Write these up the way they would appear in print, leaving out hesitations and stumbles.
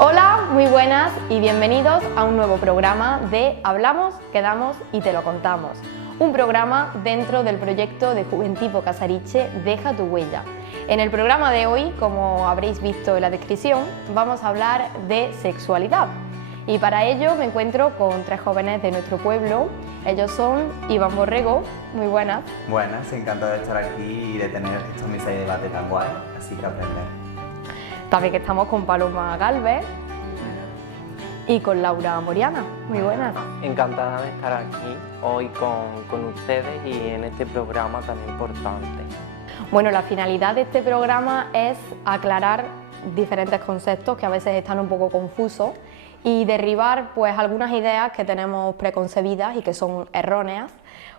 Hola, muy buenas y bienvenidos a un nuevo programa de Hablamos, Quedamos y Te lo Contamos. Un programa dentro del proyecto de Juventivo Casariche Deja tu huella. En el programa de hoy, como habréis visto en la descripción, vamos a hablar de sexualidad. Y para ello me encuentro con tres jóvenes de nuestro pueblo. Ellos son Iván Borrego, muy buenas. Buenas, encantado de estar aquí y de tener esta mesa de debate tan guay, así que aprender. También que estamos con Paloma Galvez y con Laura Moriana, muy buenas. Encantada de estar aquí hoy con ustedes y en este programa tan importante. Bueno, la finalidad de este programa es aclarar diferentes conceptos que a veces están un poco confusos y derribar pues algunas ideas que tenemos preconcebidas y que son erróneas,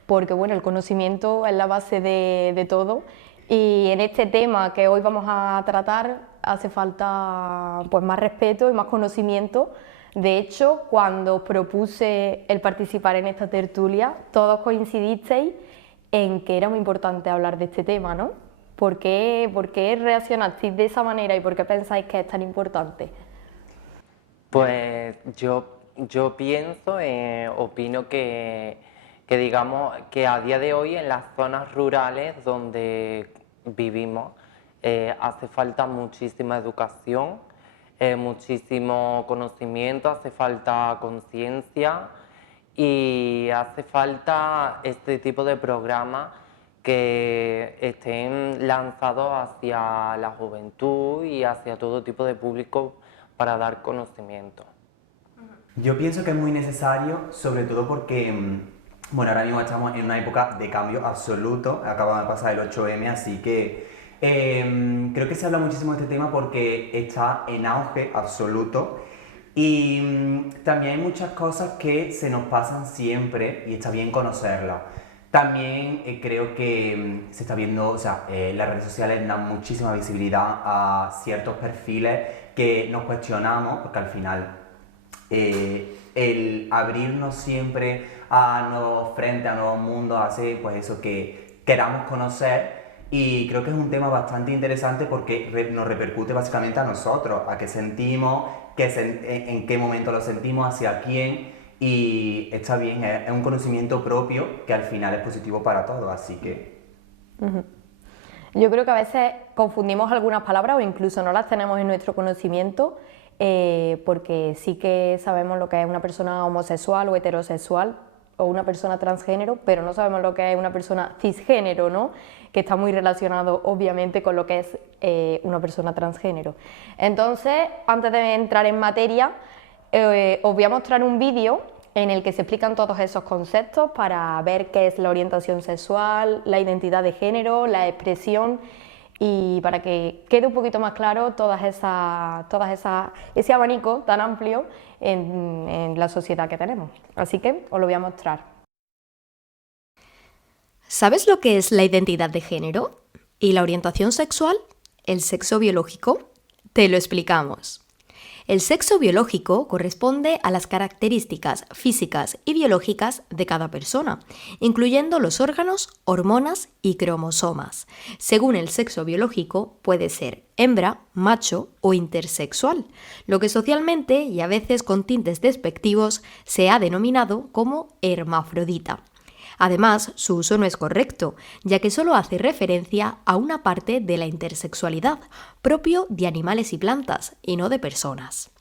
porque bueno, el conocimiento es la base de todo y en este tema que hoy vamos a tratar hace falta pues más respeto y más conocimiento. De hecho, cuando os propuse el participar en esta tertulia, todos coincidisteis en que era muy importante hablar de este tema, ¿no? ¿Por qué reaccionasteis de esa manera y por qué pensáis que es tan importante? Pues yo pienso, opino que digamos que a día de hoy en las zonas rurales donde vivimos hace falta muchísima educación, muchísimo conocimiento, hace falta conciencia y hace falta este tipo de programas que estén lanzados hacia la juventud y hacia todo tipo de público para dar conocimiento. Yo pienso que es muy necesario, sobre todo porque, bueno, ahora mismo estamos en una época de cambio absoluto, acaba de pasar el 8M, así que creo que se habla muchísimo de este tema porque está en auge absoluto y también hay muchas cosas que se nos pasan siempre y está bien conocerlas. También creo que se está viendo, o sea, las redes sociales dan muchísima visibilidad a ciertos perfiles que nos cuestionamos, porque al final el abrirnos siempre a nuevos frentes, a nuevos mundos, hace pues eso que queramos conocer. Y creo que es un tema bastante interesante porque nos repercute básicamente a nosotros, a qué sentimos, en qué momento lo sentimos, hacia quién. Y está bien, es un conocimiento propio que al final es positivo para todos, así que... Yo creo que a veces confundimos algunas palabras o incluso no las tenemos en nuestro conocimiento porque sí que sabemos lo que es una persona homosexual o heterosexual o una persona transgénero, pero no sabemos lo que es una persona cisgénero, ¿no? Que está muy relacionado obviamente con lo que es una persona transgénero. Entonces, antes de entrar en materia, os voy a mostrar un vídeo en el que se explican todos esos conceptos para ver qué es la orientación sexual, la identidad de género, la expresión y para que quede un poquito más claro ese abanico tan amplio en la sociedad que tenemos. Así que os lo voy a mostrar. ¿Sabes lo que es la identidad de género? ¿Y la orientación sexual? ¿El sexo biológico? Te lo explicamos. El sexo biológico corresponde a las características físicas y biológicas de cada persona, incluyendo los órganos, hormonas y cromosomas. Según el sexo biológico, puede ser hembra, macho o intersexual, lo que socialmente y a veces con tintes despectivos se ha denominado como hermafrodita. Además, su uso no es correcto, ya que solo hace referencia a una parte de la intersexualidad, propio de animales y plantas, y no de personas.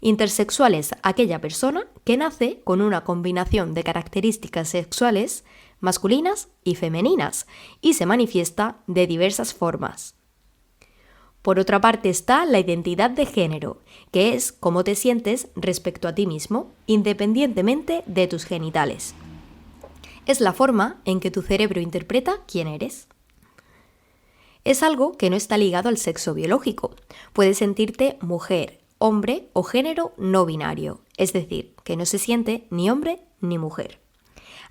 Intersexual es aquella persona que nace con una combinación de características sexuales masculinas y femeninas, y se manifiesta de diversas formas. Por otra parte está la identidad de género, que es cómo te sientes respecto a ti mismo, independientemente de tus genitales. Es la forma en que tu cerebro interpreta quién eres. Es algo que no está ligado al sexo biológico. Puedes sentirte mujer, hombre o género no binario, es decir, que no se siente ni hombre ni mujer.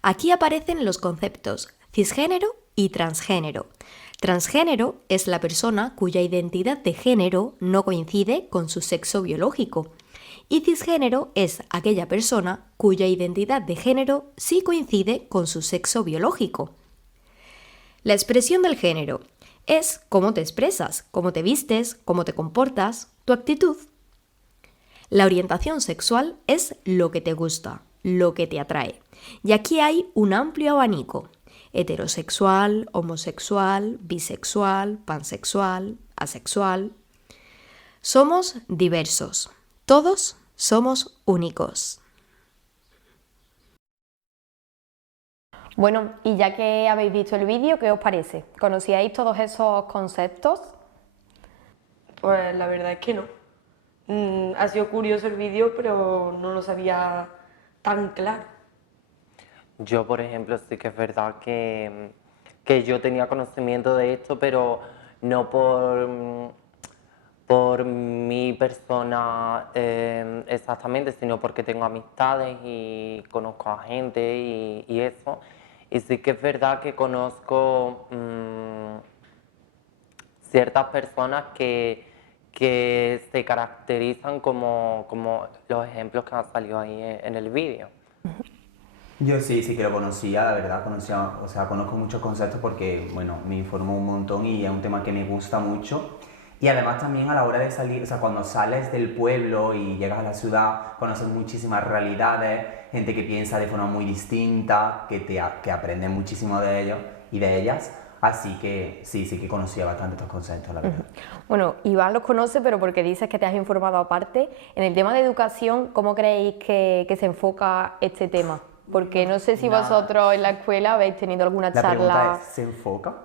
Aquí aparecen los conceptos cisgénero y transgénero. Transgénero es la persona cuya identidad de género no coincide con su sexo biológico. Y cisgénero es aquella persona cuya identidad de género sí coincide con su sexo biológico. La expresión del género es cómo te expresas, cómo te vistes, cómo te comportas, tu actitud. La orientación sexual es lo que te gusta, lo que te atrae. Y aquí hay un amplio abanico: heterosexual, homosexual, bisexual, pansexual, asexual. Somos diversos, todos somos únicos. Bueno, y ya que habéis visto el vídeo, ¿qué os parece? ¿Conocíais todos esos conceptos? Pues la verdad es que no. Ha sido curioso el vídeo, pero no lo sabía tan claro. Yo, por ejemplo, sí que es verdad que yo tenía conocimiento de esto, pero no por mi persona exactamente, sino porque tengo amistades y conozco a gente y eso. Y sí que es verdad que conozco ciertas personas que se caracterizan como los ejemplos que han salido ahí en el vídeo. Yo sí, sí que lo conocía, la verdad, conocía, o sea, conozco muchos conceptos porque, bueno, me informo un montón y es un tema que me gusta mucho. Y además también a la hora de salir, o sea, cuando sales del pueblo y llegas a la ciudad, conoces muchísimas realidades, gente que piensa de forma muy distinta, que aprende muchísimo de ellos y de ellas. Así que sí, sí que conocía bastante estos conceptos, la verdad. Bueno, Iván los conoce, pero porque dices que te has informado aparte. En el tema de educación, ¿cómo creéis que se enfoca este tema? Porque no sé si vosotros en la escuela habéis tenido alguna La charla... pregunta es, ¿se enfoca?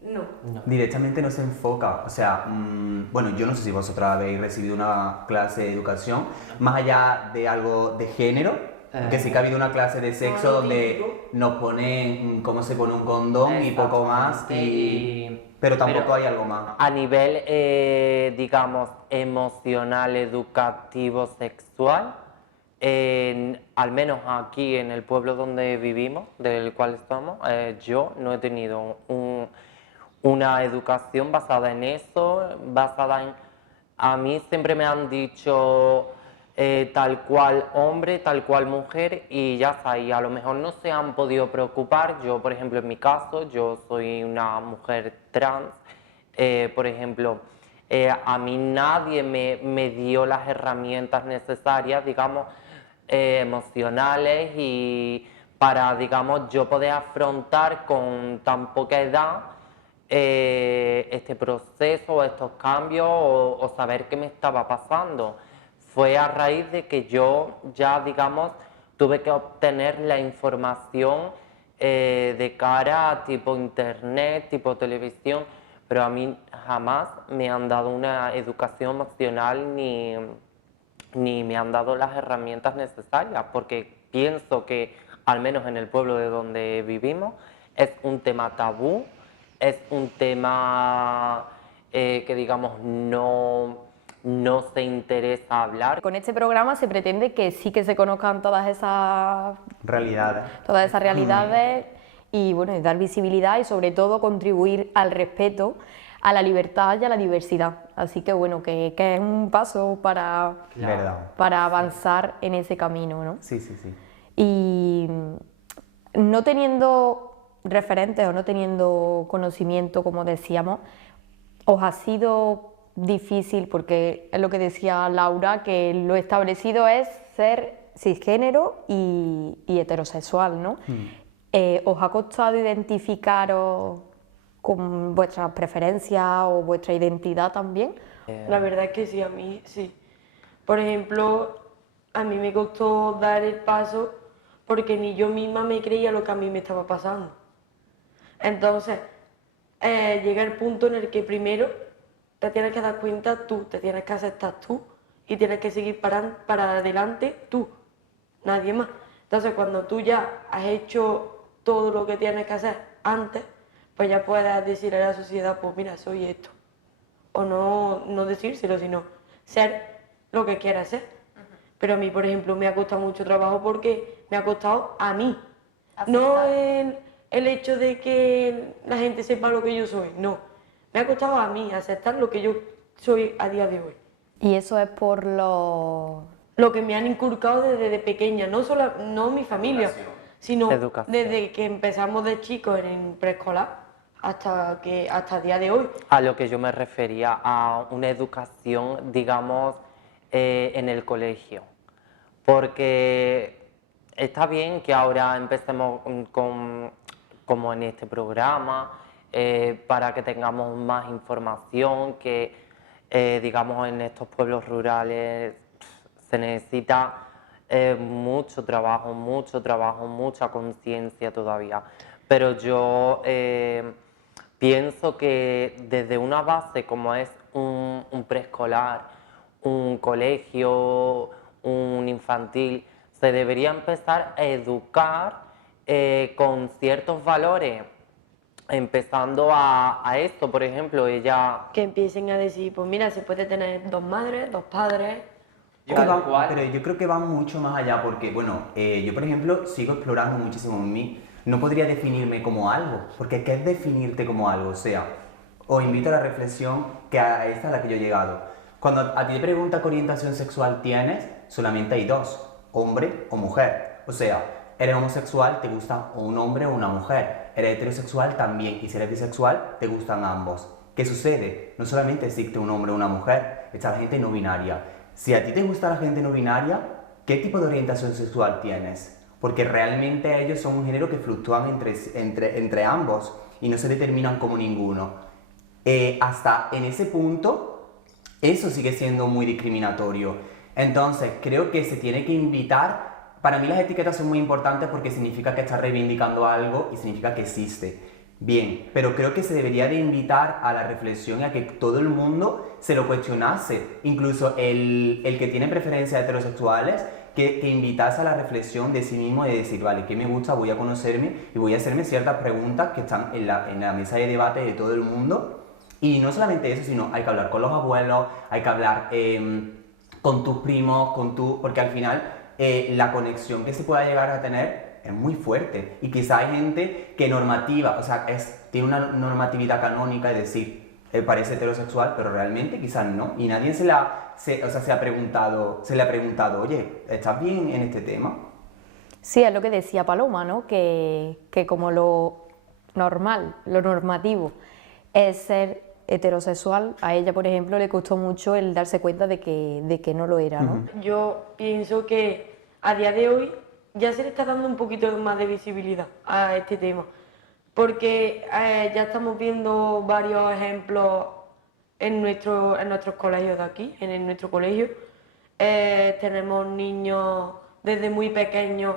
No. Directamente no se enfoca, o sea, bueno, yo no sé si vosotros habéis recibido una clase de educación, más allá de algo de género, que sí que ha habido una clase de sexo lo donde típico. nos ponen cómo se pone un condón y poco más, pero tampoco hay algo más. A nivel, digamos, emocional, educativo, sexual, al menos aquí en el pueblo donde vivimos, del cual estamos, yo no he tenido una educación basada en eso, basada en... A mí siempre me han dicho tal cual hombre, tal cual mujer y ya está, y a lo mejor no se han podido preocupar. Yo, por ejemplo, en mi caso, yo soy una mujer trans, por ejemplo, a mí nadie me dio las herramientas necesarias, digamos, emocionales y para, digamos, yo poder afrontar con tan poca edad este proceso, estos cambios o saber qué me estaba pasando. Fue a raíz de que yo ya, digamos, tuve que obtener la información de cara a tipo internet, tipo televisión, pero a mí jamás me han dado una educación emocional ni me han dado las herramientas necesarias, porque pienso que, al menos en el pueblo de donde vivimos, es un tema tabú, es un tema que, digamos, no se interesa hablar. Con este programa se pretende que sí que se conozcan todas esas realidades y, bueno, y dar visibilidad y sobre todo contribuir al respeto, a la libertad y a la diversidad. Así que bueno, que es un paso para avanzar en ese camino, ¿no? Sí, sí, sí. Y no teniendo referentes o no teniendo conocimiento, como decíamos, ¿os ha sido difícil? Porque es lo que decía Laura, que lo establecido es ser cisgénero y heterosexual, ¿no? ¿Os ha costado identificaros con vuestras preferencias o vuestra identidad también? La verdad es que sí, a mí sí. Por ejemplo, a mí me costó dar el paso porque ni yo misma me creía lo que a mí me estaba pasando. Entonces, llega el punto en el que primero te tienes que dar cuenta tú, te tienes que aceptar tú y tienes que seguir para adelante tú, nadie más. Entonces, cuando tú ya has hecho todo lo que tienes que hacer antes, pues ya puedes decir a la sociedad, pues mira, soy esto. O no decírselo, sino ser lo que quieras ser. Pero a mí, por ejemplo, me ha costado mucho trabajo porque me ha costado a mí. No el hecho de que la gente sepa lo que yo soy, no. Me ha costado a mí aceptar lo que yo soy a día de hoy. Y eso es por lo que me han inculcado desde pequeña, no mi familia, sino desde que empezamos de chicos en preescolar hasta el día de hoy. A lo que yo me refería, a una educación, digamos, en el colegio. Porque está bien que ahora empecemos como en este programa, para que tengamos más información, que digamos en estos pueblos rurales se necesita mucho trabajo, mucha conciencia todavía. Pero yo pienso que desde una base como es un preescolar, un colegio, un infantil, se debería empezar a educar con ciertos valores, empezando a esto, por ejemplo, ella... Que empiecen a decir, pues mira, se puede tener 2 madres, 2 padres. Pero yo creo que va mucho más allá porque, bueno, yo por ejemplo sigo explorando muchísimo en mí. No podría definirme como algo, porque ¿qué es definirte como algo? O sea, os invito a la reflexión que a esta es la que yo he llegado. Cuando a ti te preguntan qué orientación sexual tienes, solamente hay dos, hombre o mujer. O sea, eres homosexual, te gusta un hombre o una mujer. Eres heterosexual también, y si eres bisexual, te gustan ambos. ¿Qué sucede? No solamente existe un hombre o una mujer, está la gente no binaria. Si a ti te gusta la gente no binaria, ¿qué tipo de orientación sexual tienes? Porque realmente ellos son un género que fluctúan entre ambos y no se determinan como ninguno. Hasta en ese punto, eso sigue siendo muy discriminatorio. Entonces, creo que se tiene que invitar. Para mí las etiquetas son muy importantes porque significa que estás reivindicando algo y significa que existe. Bien, pero creo que se debería de invitar a la reflexión y a que todo el mundo se lo cuestionase. Incluso el que tiene preferencias heterosexuales, que invitase a la reflexión de sí mismo y de decir, vale, ¿qué me gusta? Voy a conocerme y voy a hacerme ciertas preguntas que están en la mesa de debate de todo el mundo. Y no solamente eso, sino hay que hablar con los abuelos, hay que hablar con tus primos, porque al final la conexión que se pueda llegar a tener es muy fuerte. Y quizá hay gente que normativa, o sea, tiene una normatividad canónica, es decir, parece heterosexual, pero realmente quizás no. Y nadie se le ha preguntado, oye, ¿estás bien en este tema? Sí, es lo que decía Paloma, ¿no? Que como lo normal, lo normativo es ser heterosexual, a ella, por ejemplo, le costó mucho el darse cuenta de que no lo era, ¿no? Yo pienso que a día de hoy ya se le está dando un poquito más de visibilidad a este tema, porque ya estamos viendo varios ejemplos en nuestros colegios de aquí, en nuestro colegio. Tenemos niños desde muy pequeños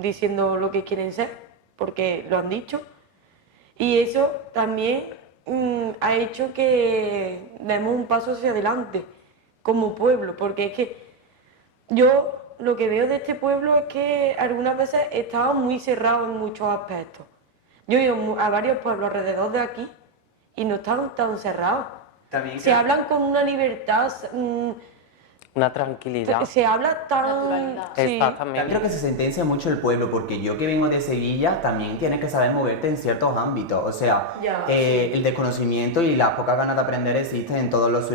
diciendo lo que quieren ser, porque lo han dicho. Y eso también ha hecho que demos un paso hacia adelante como pueblo, porque es que yo lo que veo de este pueblo es que algunas veces estaba muy cerrado en muchos aspectos. Yo he ido a varios pueblos alrededor de aquí y no están tan cerrados. Se hablan con una libertad, una tranquilidad. se habla tan... Naturalidad. Sí. Exactamente. Creo que se sentencia mucho el pueblo, porque yo que vengo de Sevilla también tienes que saber moverte en ciertos ámbitos. O sea, el desconocimiento y las pocas ganas de aprender existen en todos los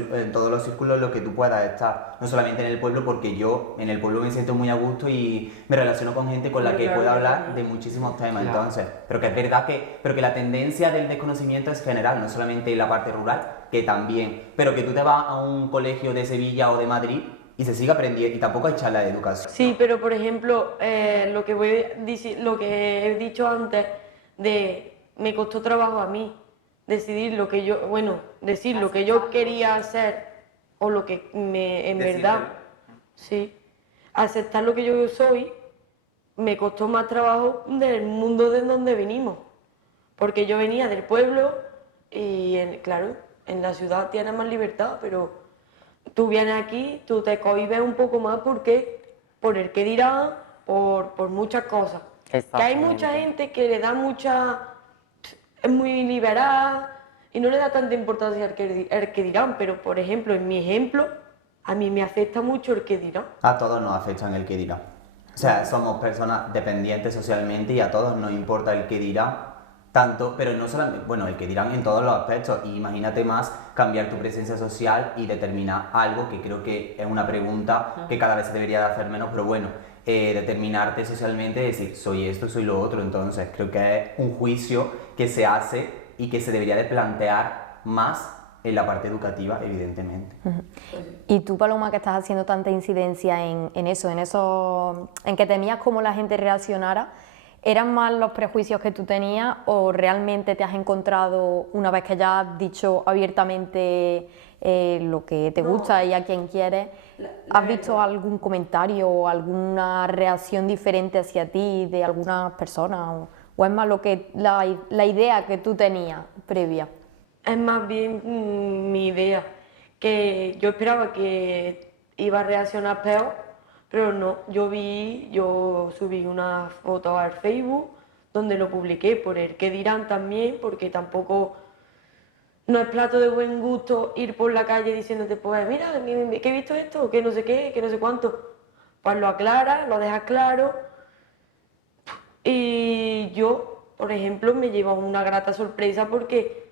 círculos en los que tú puedas estar. No solamente en el pueblo, porque yo en el pueblo me siento muy a gusto y me relaciono con gente con la que puedo hablar de muchísimos temas. Claro. Entonces, pero que es verdad pero que la tendencia del desconocimiento es general, no solamente en la parte rural, que también. Pero que tú te vas a un colegio de Sevilla o de Madrid y se sigue aprendiendo y tampoco hay charla de educación. Sí, pero por ejemplo, lo que he dicho antes, me costó trabajo a mí decidir lo que yo quería hacer o lo que en verdad, sí, aceptar lo que yo soy, me costó más trabajo del mundo de donde venimos, porque yo venía del pueblo y claro, en la ciudad tienes más libertad, pero tú vienes aquí, tú te cohibes un poco más porque por el que dirán, por muchas cosas. Que hay mucha gente que le da es muy liberal y no le da tanta importancia al que dirán, pero por ejemplo, en mi ejemplo, a mí me afecta mucho el que dirán. A todos nos afectan el que dirá. O sea, somos personas dependientes socialmente y a todos nos importa el que dirá. Tanto, pero no solamente, bueno, el que dirán en todos los aspectos. Y imagínate más cambiar tu presencia social y determinar algo, que creo que es una pregunta que cada vez se debería de hacer menos, pero bueno, determinarte socialmente, decir, soy esto, soy lo otro. Entonces, creo que es un juicio que se hace y que se debería de plantear más en la parte educativa, evidentemente. Y tú, Paloma, que estás haciendo tanta incidencia en eso, en que temías cómo la gente reaccionara, ¿eran más los prejuicios que tú tenías o realmente te has encontrado, una vez que ya has dicho abiertamente lo que te gusta y a quien quieres, has visto algún comentario o alguna reacción diferente hacia ti de algunas personas? ¿O es más lo que la idea que tú tenías previa? Es más bien mi idea, que yo esperaba que iba a reaccionar peor, pero no, yo subí una foto al Facebook donde lo publiqué por el que dirán también, porque tampoco no es plato de buen gusto ir por la calle diciéndote, pues mira, que he visto esto, que no sé qué, que no sé cuánto. Pues lo aclaras, lo dejas claro. Y yo, por ejemplo, me llevo una grata sorpresa porque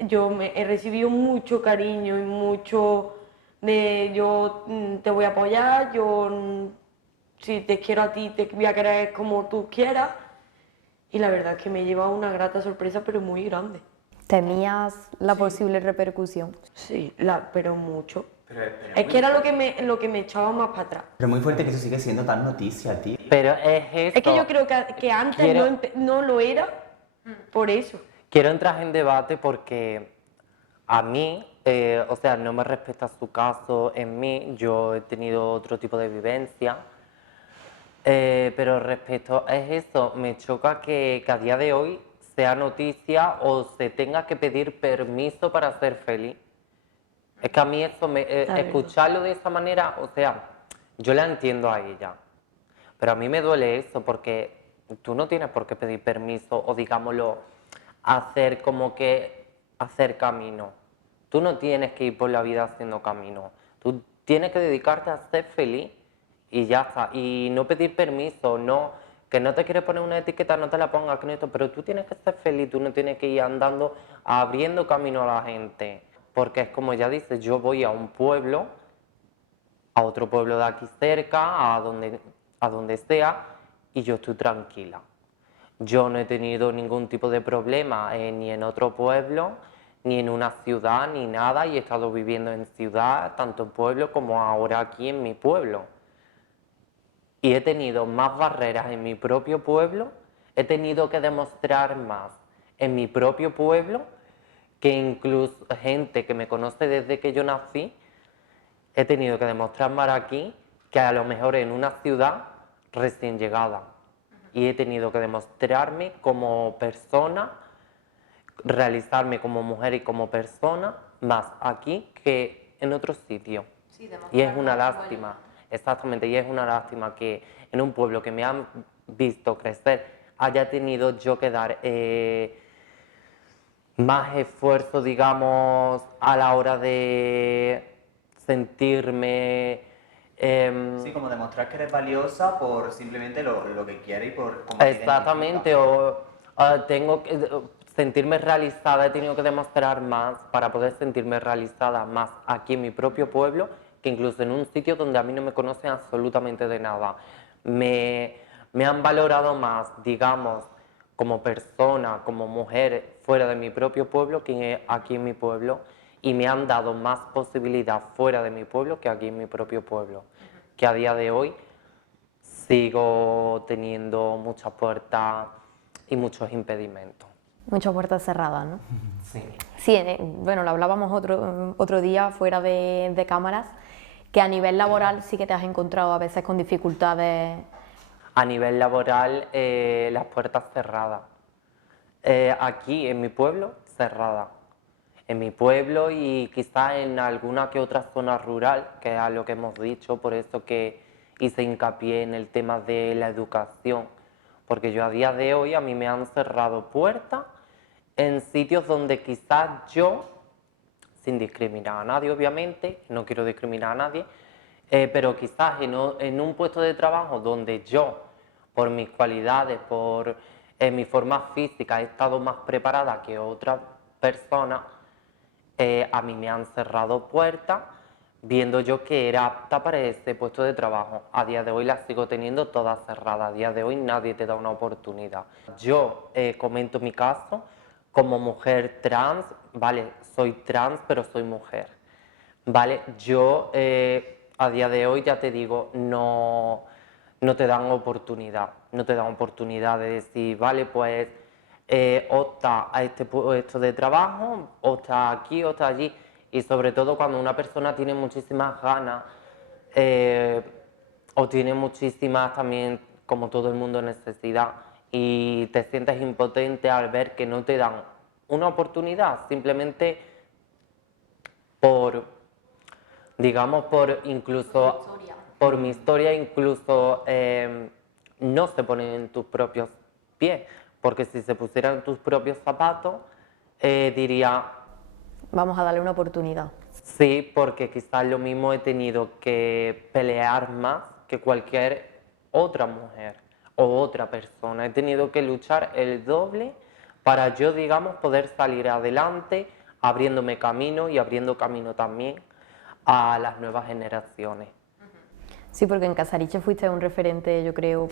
he recibido mucho cariño y mucho de yo te voy a apoyar, si te quiero a ti te voy a querer como tú quieras. Y la verdad es que me lleva una grata sorpresa, pero muy grande. ¿Temías la posible repercusión? Sí, pero mucho. Pero Es que era lo que me echaba más para atrás. Pero muy fuerte que eso sigue siendo tan noticia, tío. Pero es esto. Es que yo creo que antes Quiero- no lo era por eso. Quiero entrar en debate porque a mí, o sea, no me respecta su caso en mí, yo he tenido otro tipo de vivencia, pero respecto a eso, me choca que a día de hoy sea noticia o se tenga que pedir permiso para ser feliz. Es que a mí eso, escucharlo de esa manera, o sea, yo la entiendo a ella, pero a mí me duele eso porque tú no tienes por qué pedir permiso o, digámoslo, hacer como que hacer camino. Tú no tienes que ir por la vida haciendo camino. Tú tienes que dedicarte a ser feliz y ya está. Y no pedir permiso, no, que no te quieres poner una etiqueta, no te la pongas con esto, pero tú tienes que ser feliz, tú no tienes que ir andando abriendo camino a la gente. Porque es como ella dice, yo voy a un pueblo, a otro pueblo de aquí cerca, a donde sea, y yo estoy tranquila. Yo no he tenido ningún tipo de problema ni en otro pueblo, ni en una ciudad, ni nada, y he estado viviendo en ciudad, tanto en pueblo como ahora aquí en mi pueblo. Y he tenido más barreras en mi propio pueblo, he tenido que demostrar más en mi propio pueblo, que incluso gente que me conoce desde que yo nací, he tenido que demostrar más aquí que a lo mejor en una ciudad recién llegada. Y he tenido que demostrarme como persona, realizarme como mujer y como persona, más aquí que en otro sitio. Y es una lástima, exactamente, y es una lástima que en un pueblo que me han visto crecer haya tenido yo que dar más esfuerzo, digamos, a la hora de sentirme... Sí, como demostrar que eres valiosa por simplemente lo que quieres y por cómo te Exactamente, identificas. o tengo que sentirme realizada, he tenido que demostrar más para poder sentirme realizada más aquí en mi propio pueblo que incluso en un sitio donde a mí no me conocen absolutamente de nada. Me han valorado más, digamos, como persona, como mujer fuera de mi propio pueblo que aquí en mi pueblo, y me han dado más posibilidad fuera de mi pueblo que aquí en mi propio pueblo, que a día de hoy sigo teniendo muchas puertas y muchos impedimentos. Muchas puertas cerradas, ¿no? Sí. Sí, bueno, lo hablábamos otro día fuera de cámaras, que a nivel laboral sí que te has encontrado a veces con dificultades. A nivel laboral, las puertas cerradas. Aquí, en mi pueblo, cerradas. En mi pueblo y quizás en alguna que otra zona rural, que es a lo que hemos dicho, por eso que hice hincapié en el tema de la educación. Porque yo a día de hoy a mí me han cerrado puertas en sitios donde quizás yo, sin discriminar a nadie obviamente, no quiero discriminar a nadie, pero quizás en un puesto de trabajo donde yo, por mis cualidades, por mi forma física, he estado más preparada que otra persona, a mí me han cerrado puertas viendo yo que era apta para ese puesto de trabajo. A día de hoy las sigo teniendo todas cerradas, a día de hoy nadie te da una oportunidad. Yo comento mi caso como mujer trans, vale, soy trans pero soy mujer. ¿vale? Yo a día de hoy ya te digo, no te dan oportunidad, no te dan oportunidad de decir, vale, pues opta a este puesto de trabajo, opta aquí, opta allí, y sobre todo cuando una persona tiene muchísimas ganas o tiene muchísimas también, como todo el mundo, necesidad y te sientes impotente al ver que no te dan una oportunidad, simplemente por, digamos, por incluso, por mi historia, incluso no se ponen en tus propios pies, porque si se pusieran en tus propios zapatos, diría, Vamos a darle una oportunidad. sí, porque quizás lo mismo he tenido que pelear más que cualquier otra mujer o otra persona. He tenido que luchar el doble para yo, digamos, poder salir adelante, abriéndome camino y abriendo camino también a las nuevas generaciones. Sí, porque en Casariche fuiste un referente, yo creo,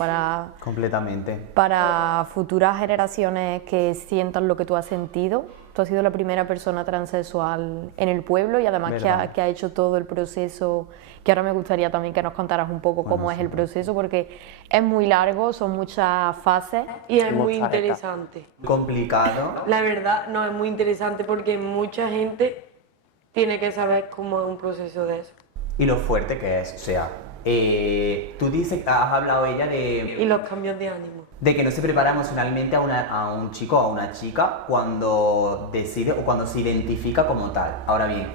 Completamente. para futuras generaciones que sientan lo que tú has sentido. Tú has sido la primera persona transexual en el pueblo y además Verdad. que ha hecho todo el proceso, que ahora me gustaría también que nos contaras un poco cómo es el proceso, porque es muy largo, son muchas fases. Y es muy Muchas interesante. Complicado. La verdad, no, es muy interesante porque mucha gente tiene que saber cómo es un proceso de eso. Y lo fuerte que es, o sea, tú dices, has hablado ella Y los cambios de ánimo. de que no se prepara emocionalmente a un chico o a una chica cuando decide o cuando se identifica como tal. Ahora bien,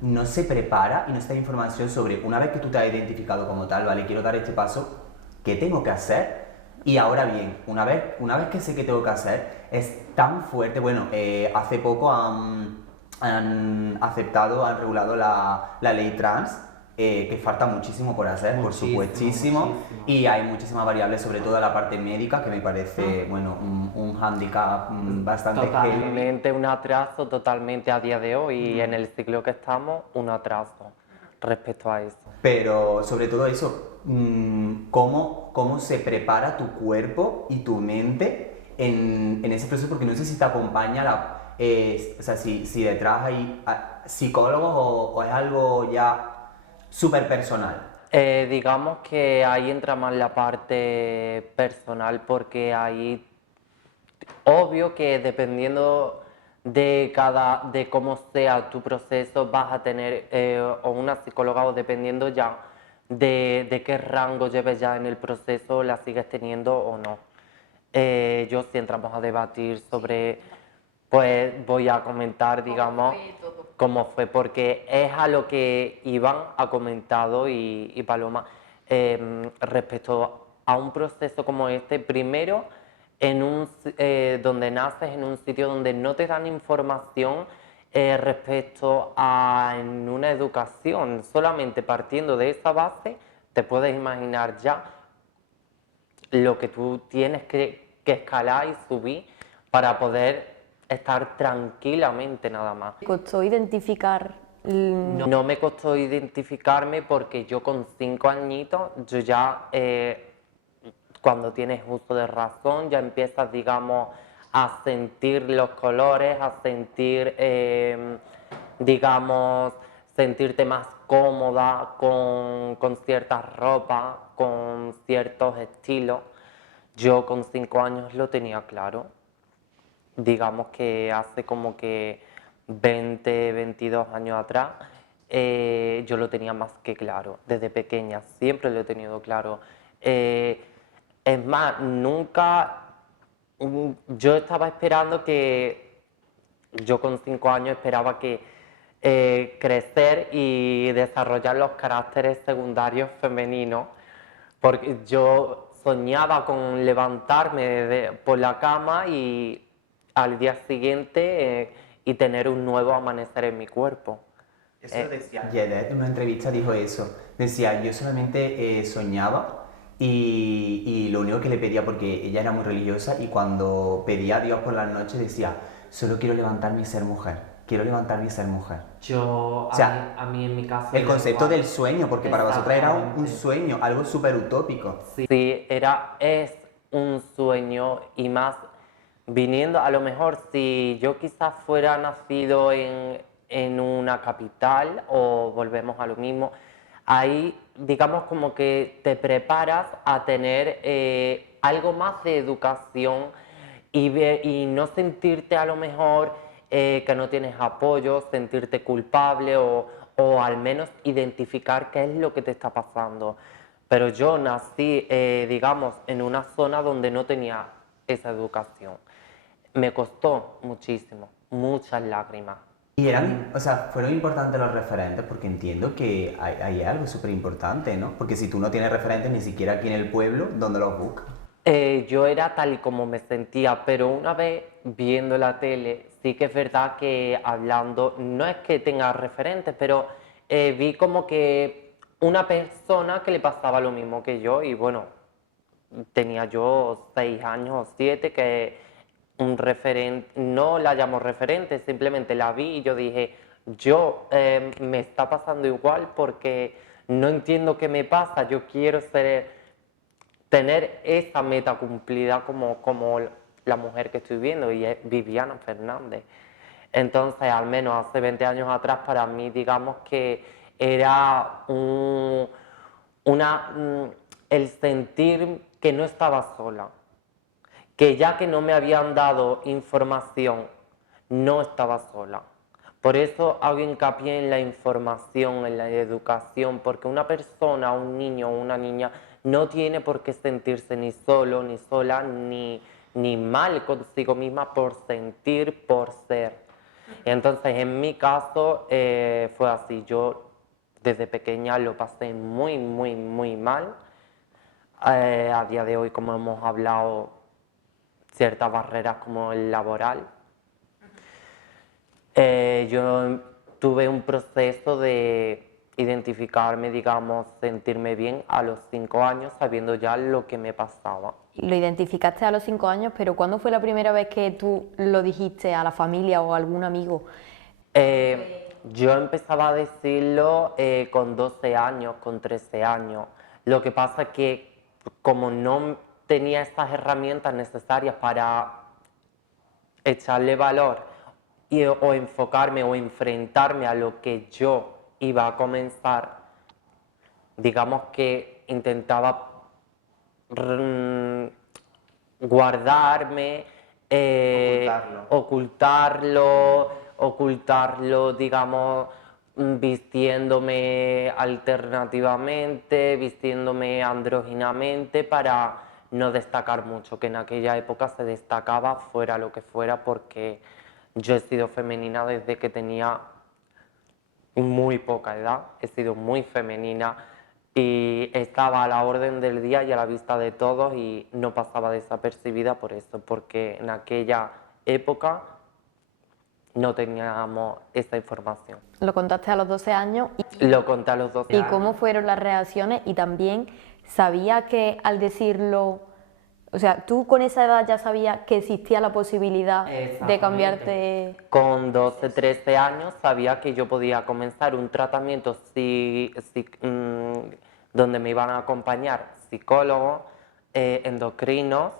no se prepara y no se da información sobre, una vez que tú te has identificado como tal, vale, quiero dar este paso, ¿qué tengo que hacer? Y ahora bien, una vez que sé qué tengo que hacer, es tan fuerte, bueno, hace poco han aceptado, han regulado la ley trans, que falta muchísimo por hacer, por supuestísimo, y hay muchísimas variables, sobre todo la parte médica, que me parece, bueno, un hándicap bastante heavy. Totalmente un atraso, totalmente a día de hoy y en el ciclo que estamos, un atraso respecto a eso. Pero sobre todo eso, cómo se prepara tu cuerpo y tu mente en ese proceso, porque no sé si te acompaña o sea, si detrás hay psicólogos o es algo ya súper personal. Digamos que ahí entra más la parte personal porque ahí, obvio que dependiendo de cómo sea tu proceso vas a tener o una psicóloga o dependiendo ya de qué rango lleves ya en el proceso la sigues teniendo o no. Yo si entramos a debatir sobre, pues voy a comentar, digamos, cómo fue, porque es a lo que Iván ha comentado y Paloma respecto a un proceso como este. Primero, donde naces, en un sitio donde no te dan información respecto a en una educación, solamente partiendo de esa base, te puedes imaginar ya lo que tú tienes que escalar y subir para poder estar tranquilamente nada más. ¿Te costó identificar? No me costó identificarme porque yo con 5 añitos, yo ya cuando tienes uso de razón, ya empiezas, digamos, a sentir los colores, a sentir, digamos, sentirte más cómoda con ciertas ropas, con ciertos estilos. Yo con 5 años lo tenía claro. Digamos que hace como que 20, 22 años atrás, yo lo tenía más que claro, desde pequeña, siempre lo he tenido claro. Es más, yo estaba esperando yo con 5 años esperaba que crecer y desarrollar los caracteres secundarios femeninos, porque yo soñaba con levantarme por la cama y al día siguiente y tener un nuevo amanecer en mi cuerpo. Eso decía Yedet en una entrevista, dijo eso. Decía, yo solamente soñaba y lo único que le pedía, porque ella era muy religiosa y cuando pedía a Dios por las noches decía, solo quiero levantarme y ser mujer, quiero levantarme y ser mujer. Yo, O sea, a mí en mi caso... El concepto del sueño, porque para vosotras era un Exactamente. sueño, algo súper utópico. Sí, es un sueño y más viniendo, a lo mejor si yo quizás fuera nacido en una capital o volvemos a lo mismo, ahí digamos como que te preparas a tener algo más de educación y no sentirte a lo mejor que no tienes apoyo, sentirte culpable o al menos identificar qué es lo que te está pasando. Pero yo nací, digamos, en una zona donde no tenía esa educación. Me costó muchísimo, muchas lágrimas. Y eran, o sea, fueron importantes los referentes porque entiendo que hay algo súper importante, ¿no? Porque si tú no tienes referentes ni siquiera aquí en el pueblo, ¿dónde los buscas? Yo era tal y como me sentía, pero una vez viendo la tele, sí que es verdad que hablando, no es que tenga referentes, pero vi como que una persona que le pasaba lo mismo que yo y bueno, tenía yo 6 años o 7 que un referente, no la llamo referente, simplemente la vi y yo dije, yo me está pasando igual porque no entiendo qué me pasa, yo quiero tener esa meta cumplida como la mujer que estoy viendo y es Viviana Fernández. Entonces, al menos hace 20 años atrás, para mí, digamos que era el sentir que no estaba sola, que ya que no me habían dado información, no estaba sola. Por eso hago hincapié en la información, en la educación, porque una persona, un niño o una niña no tiene por qué sentirse ni solo, ni sola, ni mal consigo misma por sentir, por ser. Entonces, en mi caso fue así. Yo desde pequeña lo pasé muy, muy, muy mal. A día de hoy, como hemos hablado, ciertas barreras como el laboral. Yo tuve un proceso de identificarme, digamos, sentirme bien a los 5 años, sabiendo ya lo que me pasaba. Lo identificaste a los 5 años, pero ¿cuándo fue la primera vez que tú lo dijiste a la familia o a algún amigo? Yo empezaba a decirlo con 12 años, con 13 años. Lo que pasa es que como no tenía estas herramientas necesarias para echarle valor o enfocarme o enfrentarme a lo que yo iba a comenzar, digamos que intentaba guardarme, ocultarlo, digamos, vistiéndome alternativamente, vistiéndome andróginamente para no destacar mucho, que en aquella época se destacaba fuera lo que fuera porque yo he sido femenina desde que tenía muy poca edad, he sido muy femenina y estaba a la orden del día y a la vista de todos y no pasaba desapercibida por eso, porque en aquella época no teníamos esa información. Lo contaste a los 12 años y, Lo conté a los 12 años. ¿cómo fueron las reacciones? Y también sabía que al decirlo, o sea, tú con esa edad ya sabías que existía la posibilidad de cambiarte. Con 12, 13 años sabía que yo podía comenzar un tratamiento donde me iban a acompañar psicólogos, endocrinos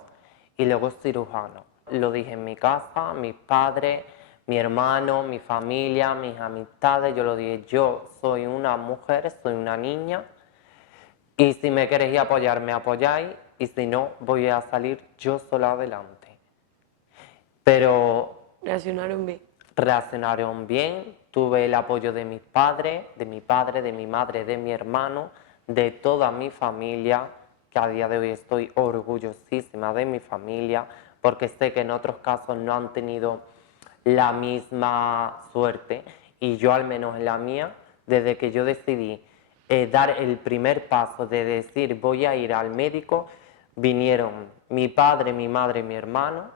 y luego cirujanos. Lo dije en mi casa, mis padres, mi hermano, mi familia, mis amistades. Yo lo dije, yo soy una mujer, soy una niña y si me queréis apoyar, me apoyáis y si no, voy a salir yo sola adelante. Pero Reaccionaron bien. reaccionaron bien, tuve el apoyo de mis padres, de mi padre, de mi madre, de mi hermano, de toda mi familia, que a día de hoy estoy orgullosísima de mi familia, porque sé que en otros casos no han tenido la misma suerte y yo al menos en la mía, desde que yo decidí dar el primer paso de decir voy a ir al médico, vinieron mi padre, mi madre, mi hermano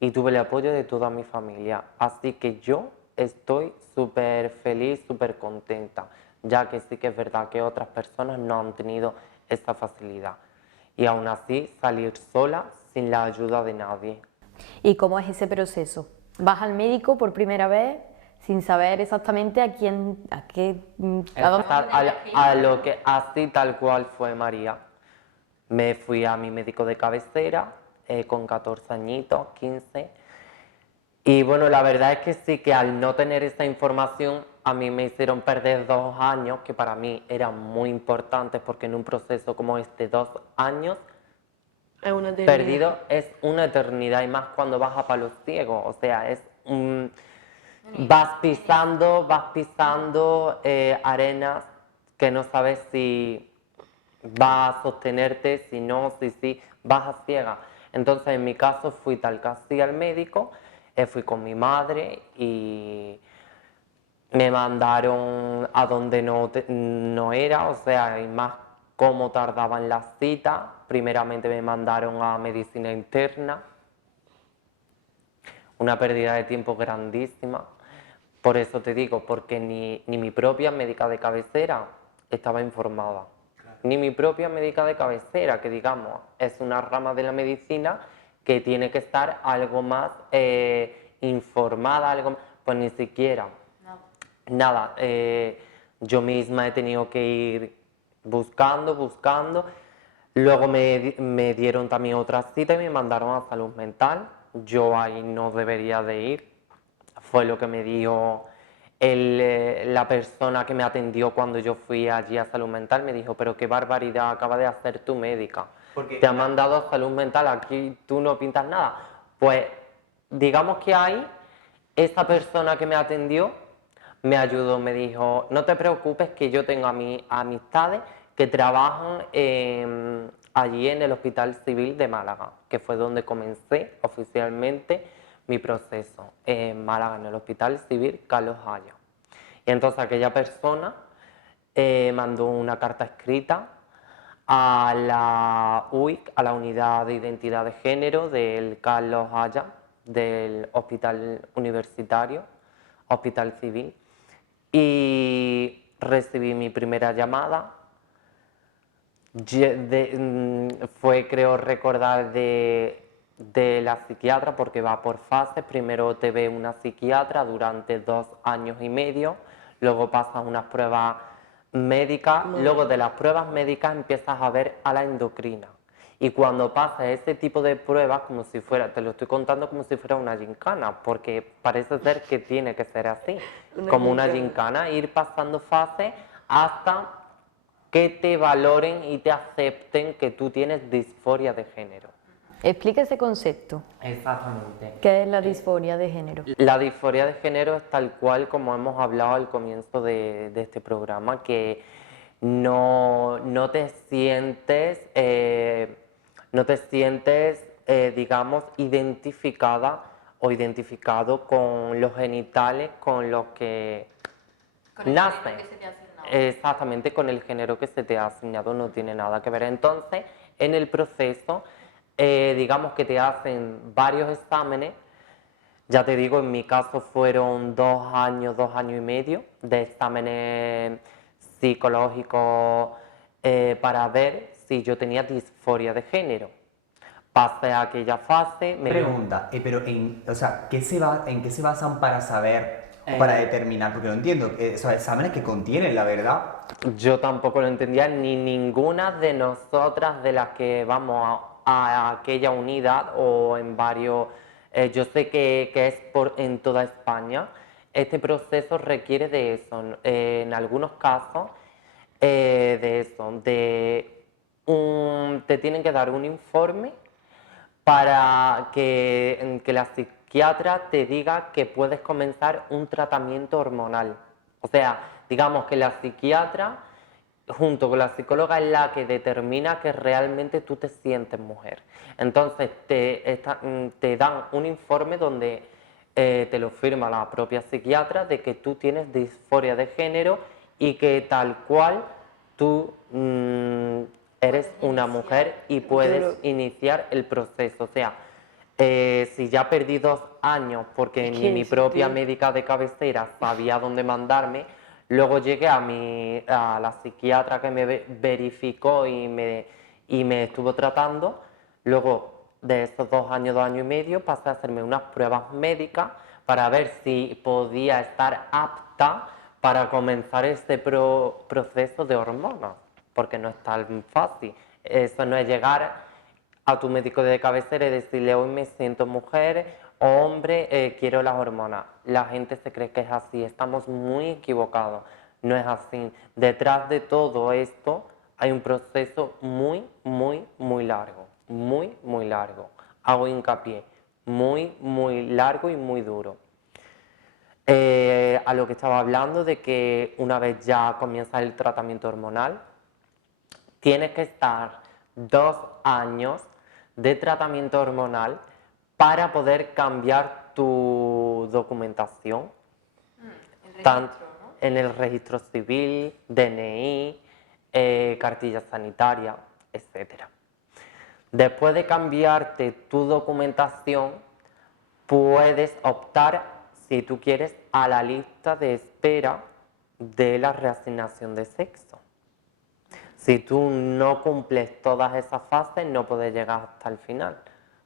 y tuve el apoyo de toda mi familia. Así que yo estoy súper feliz, súper contenta, ya que sí que es verdad que otras personas no han tenido esta facilidad. Y aún así salir sola sin la ayuda de nadie. ¿Y cómo es ese proceso? ¿Vas al médico por primera vez sin saber exactamente a A lo que así tal cual fue María. Me fui a mi médico de cabecera con 14 añitos, 15, Y bueno, la verdad es que sí, que al no tener esa información, a mí me hicieron perder 2 años, que para mí eran muy importantes, porque en un proceso como este, 2 años Es una eternidad. perdido es una eternidad, y más cuando vas a palos ciegos, o sea, es un... vas pisando arenas que no sabes si vas a sostenerte, si no, si sí, vas a ciega. Entonces, en mi caso, fui tal casi al médico, fui con mi madre y me mandaron a donde no era, o sea, y más cómo tardaban las citas. Primeramente me mandaron a medicina interna, una pérdida de tiempo grandísima. Por eso te digo, porque ni mi propia médica de cabecera estaba informada. Ni mi propia médica de cabecera, que digamos, es una rama de la medicina que tiene que estar algo más informada, pues ni siquiera. Nada, yo misma he tenido que ir buscando. Luego me dieron también otra cita y me mandaron a salud mental. Yo ahí no debería de ir. Fue lo que me dijo la persona que me atendió cuando yo fui allí a salud mental. Me dijo, pero qué barbaridad acaba de hacer tu médica. Porque Te ha mandado a salud mental, aquí tú no pintas nada. Pues digamos que ahí esa persona que me atendió me ayudó, me dijo, no te preocupes que yo tengo a mis amistades que trabajan allí en el Hospital Civil de Málaga, que fue donde comencé oficialmente mi proceso, en Málaga, en el Hospital Civil Carlos Haya. Y entonces aquella persona mandó una carta escrita a la UIC, a la Unidad de Identidad de Género del Carlos Haya, del Hospital Universitario, Hospital Civil, y recibí mi primera llamada. Fue, creo recordar, de la psiquiatra, porque va por fases. Primero te ve una psiquiatra durante 2 años y medio, luego pasas unas pruebas médicas, luego de las pruebas médicas empiezas a ver a la endocrina. Y cuando pasas ese tipo de pruebas, como si fuera, te lo estoy contando como si fuera una gincana, porque parece ser que tiene que ser así, como una gincana, ir pasando fases hasta que te valoren y te acepten que tú tienes disforia de género. Explica ese concepto. Exactamente. ¿Qué es la disforia de género? La disforia de género es tal cual como hemos hablado al comienzo de este programa, que no te sientes, digamos, identificada o identificado con los genitales con los que nacen. Exactamente, con el género que se te ha asignado, no tiene nada que ver. Entonces, en el proceso, digamos que te hacen varios exámenes. Ya te digo, en mi caso fueron 2 años, 2 años y medio de exámenes psicológicos para ver si yo tenía disforia de género. Pasé a aquella fase. Pregunta, pero o sea, ¿en qué se basan para saber o para determinar? Porque no entiendo, esos exámenes que contienen, la verdad. Yo tampoco lo entendía, ni ninguna de nosotras de las que vamos a aquella unidad o en varios. Yo sé que es en toda España. Este proceso requiere de eso. En algunos casos, de eso, te tienen que dar un informe para que la psiquiatra te diga que puedes comenzar un tratamiento hormonal. O sea, digamos que la psiquiatra, junto con la psicóloga, es la que determina que realmente tú te sientes mujer. Entonces te dan un informe donde te lo firma la propia psiquiatra de que tú tienes disforia de género y que tal cual tú eres una mujer y puedes iniciar el proceso. O sea, si ya perdí 2 años porque ni mi propia médica de cabecera sabía dónde mandarme, luego llegué a la psiquiatra que me verificó y me estuvo tratando. Luego de esos 2 años, 2 años y medio, pasé a hacerme unas pruebas médicas para ver si podía estar apta para comenzar este proceso de hormonas, porque no es tan fácil. Eso no es llegar a tu médico de cabecera y decirle hoy me siento mujer, hombre, quiero las hormonas. La gente se cree que es así, estamos muy equivocados. No es así. Detrás de todo esto hay un proceso muy, muy, muy largo. Muy, muy largo. Hago hincapié. Muy, muy largo y muy duro. A lo que estaba hablando de que una vez ya comienza el tratamiento hormonal, tienes que estar 2 años de tratamiento hormonal para poder cambiar tu documentación, tanto en el registro civil, DNI, cartilla sanitaria, etc. Después de cambiarte tu documentación, puedes optar, si tú quieres, a la lista de espera de la reasignación de sexo. Si tú no cumples todas esas fases, no puedes llegar hasta el final.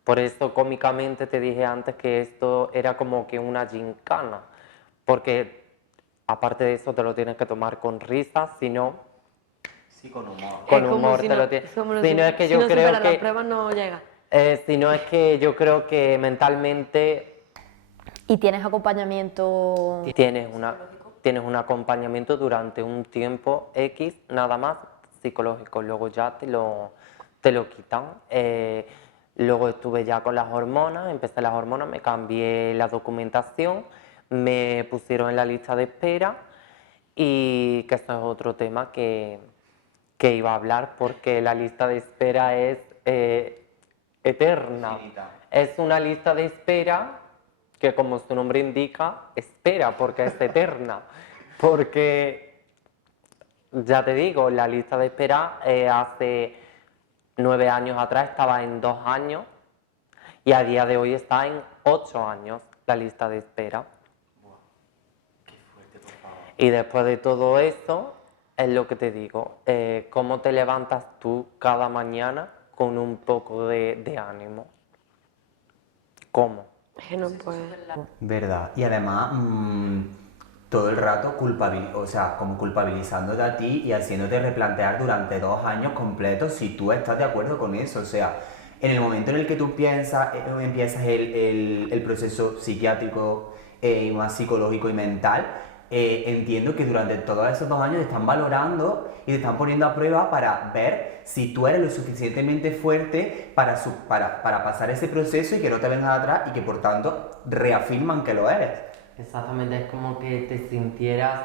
Por eso, cómicamente, te dije antes que esto era como que una gincana, porque aparte de eso te lo tienes que tomar con risa, si no... Sí, con humor. Con Es como humor si te no- lo tienes... es como Si no es que yo no creo superas las que... pruebas no llega. Si no es que yo creo que mentalmente ¿Y tienes acompañamiento? tienes un acompañamiento durante un tiempo X, nada más, psicológico. Luego ya te lo quitan. Luego estuve ya con las hormonas, empecé las hormonas, me cambié la documentación, me pusieron en la lista de espera y que eso es otro tema que iba a hablar porque la lista de espera es eterna. Infinita. Es una lista de espera que, como su nombre indica, espera porque es eterna. Porque, ya te digo, la lista de espera hace 9 años atrás estaba en 2 años y a día de hoy está en 8 años la lista de espera. Y después de todo eso, es lo que te digo, cómo te levantas tú cada mañana con un poco de ánimo. ¿Cómo? Es que no puede. Verdad. Y además, todo el rato o sea, como culpabilizándote a ti y haciéndote replantear durante 2 años completos si tú estás de acuerdo con eso. O sea, en el momento en el que tú empiezas el proceso psiquiátrico, más psicológico y mental, entiendo que durante todos esos 2 años te están valorando y te están poniendo a prueba para ver si tú eres lo suficientemente fuerte para pasar ese proceso y que no te vengas atrás y que por tanto reafirman que lo eres. Exactamente, es como que te sintieras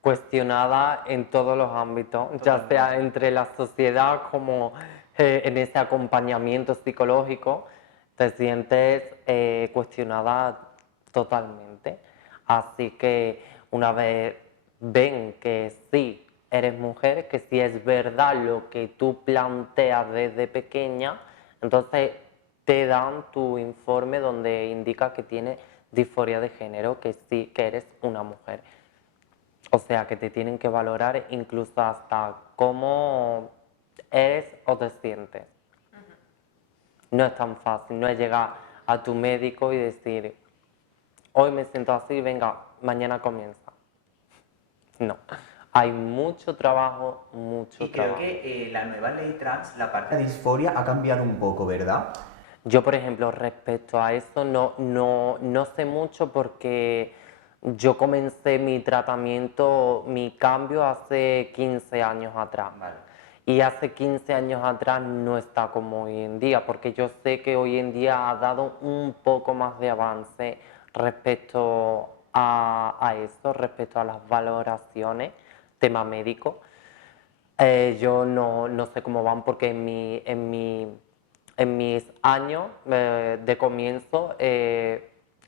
cuestionada en todos los ámbitos, ya sea entre la sociedad como en ese acompañamiento psicológico, te sientes cuestionada totalmente. Así que una vez ven que sí eres mujer, que sí es verdad lo que tú planteas desde pequeña, entonces te dan tu informe donde indica que tienes disforia de género, que sí, que eres una mujer. O sea, que te tienen que valorar incluso hasta cómo eres o te sientes. No es tan fácil, no es llegar a tu médico y decir, hoy me siento así, venga, mañana comienza. No, hay mucho trabajo, mucho Y creo trabajo. que la nueva ley trans, la parte de disforia ha cambiado un poco, ¿verdad? Yo, por ejemplo, respecto a eso no sé mucho porque yo comencé mi tratamiento, mi cambio hace 15 años atrás. Vale. Y hace 15 años atrás no está como hoy en día, porque yo sé que hoy en día ha dado un poco más de avance respecto a eso, respecto a las valoraciones, tema médico. Yo no sé cómo van porque en mis años de comienzo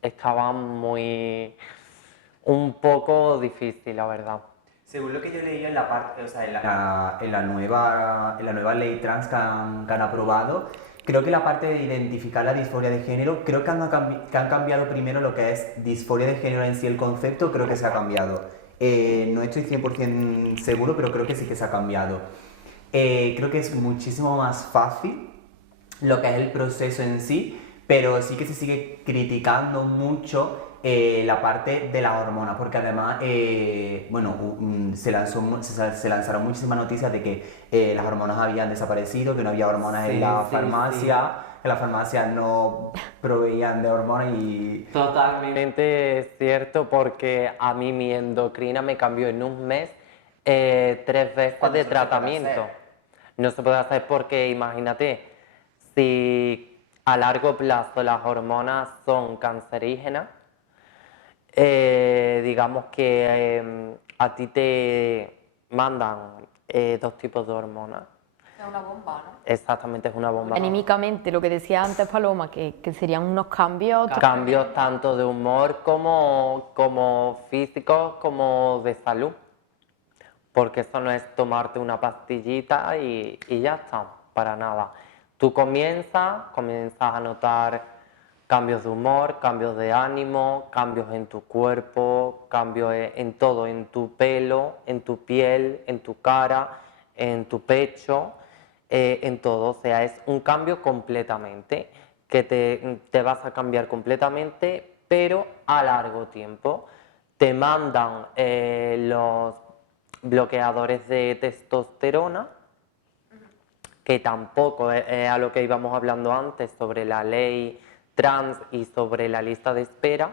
estaban un poco difícil, la verdad. Según lo que yo leí en la parte, o sea, en la nueva ley trans que han aprobado, creo que la parte de identificar la disforia de género, creo que han cambiado primero lo que es disforia de género en sí, el concepto, creo que se ha cambiado. No estoy 100% seguro, pero creo que sí que se ha cambiado. Creo que es muchísimo más fácil lo que es el proceso en sí, pero sí que se sigue criticando mucho la parte de las hormonas, porque además, bueno, se lanzaron muchísimas noticias de que las hormonas habían desaparecido, que no había hormonas en la farmacia, que las farmacias no proveían de hormonas y... Totalmente es cierto, porque a mí mi endocrina me cambió en un mes 3 veces ¿Cuándo de eso no se puede tratamiento. hacer? No se puede hacer porque, imagínate, si a largo plazo las hormonas son cancerígenas, digamos que a ti te mandan 2 tipos de hormonas. Es una bomba, ¿no? Exactamente, es una bomba. Anímicamente, lo que decía antes Paloma, que serían unos cambios. Cambios tanto de humor como físicos como de salud. Porque eso no es tomarte una pastillita y ya está, para nada. Tú comienzas a notar cambios de humor, cambios de ánimo, cambios en tu cuerpo, cambios en todo, en tu pelo, en tu piel, en tu cara, en tu pecho, en todo. O sea, es un cambio completamente, que te vas a cambiar completamente, pero a largo tiempo. Te mandan los bloqueadores de testosterona, que tampoco es a lo que íbamos hablando antes sobre la ley trans y sobre la lista de espera,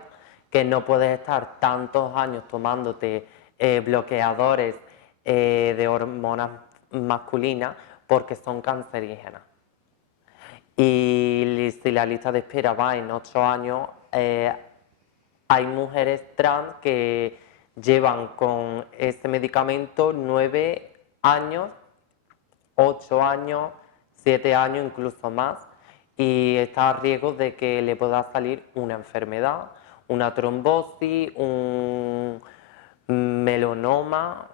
que no puedes estar tantos años tomándote bloqueadores de hormonas masculinas porque son cancerígenas. Y si la lista de espera va en 8 años, hay mujeres trans que llevan con este medicamento 9 años, 8 años, 7 años, incluso más, y está a riesgo de que le pueda salir una enfermedad, una trombosis, un melanoma.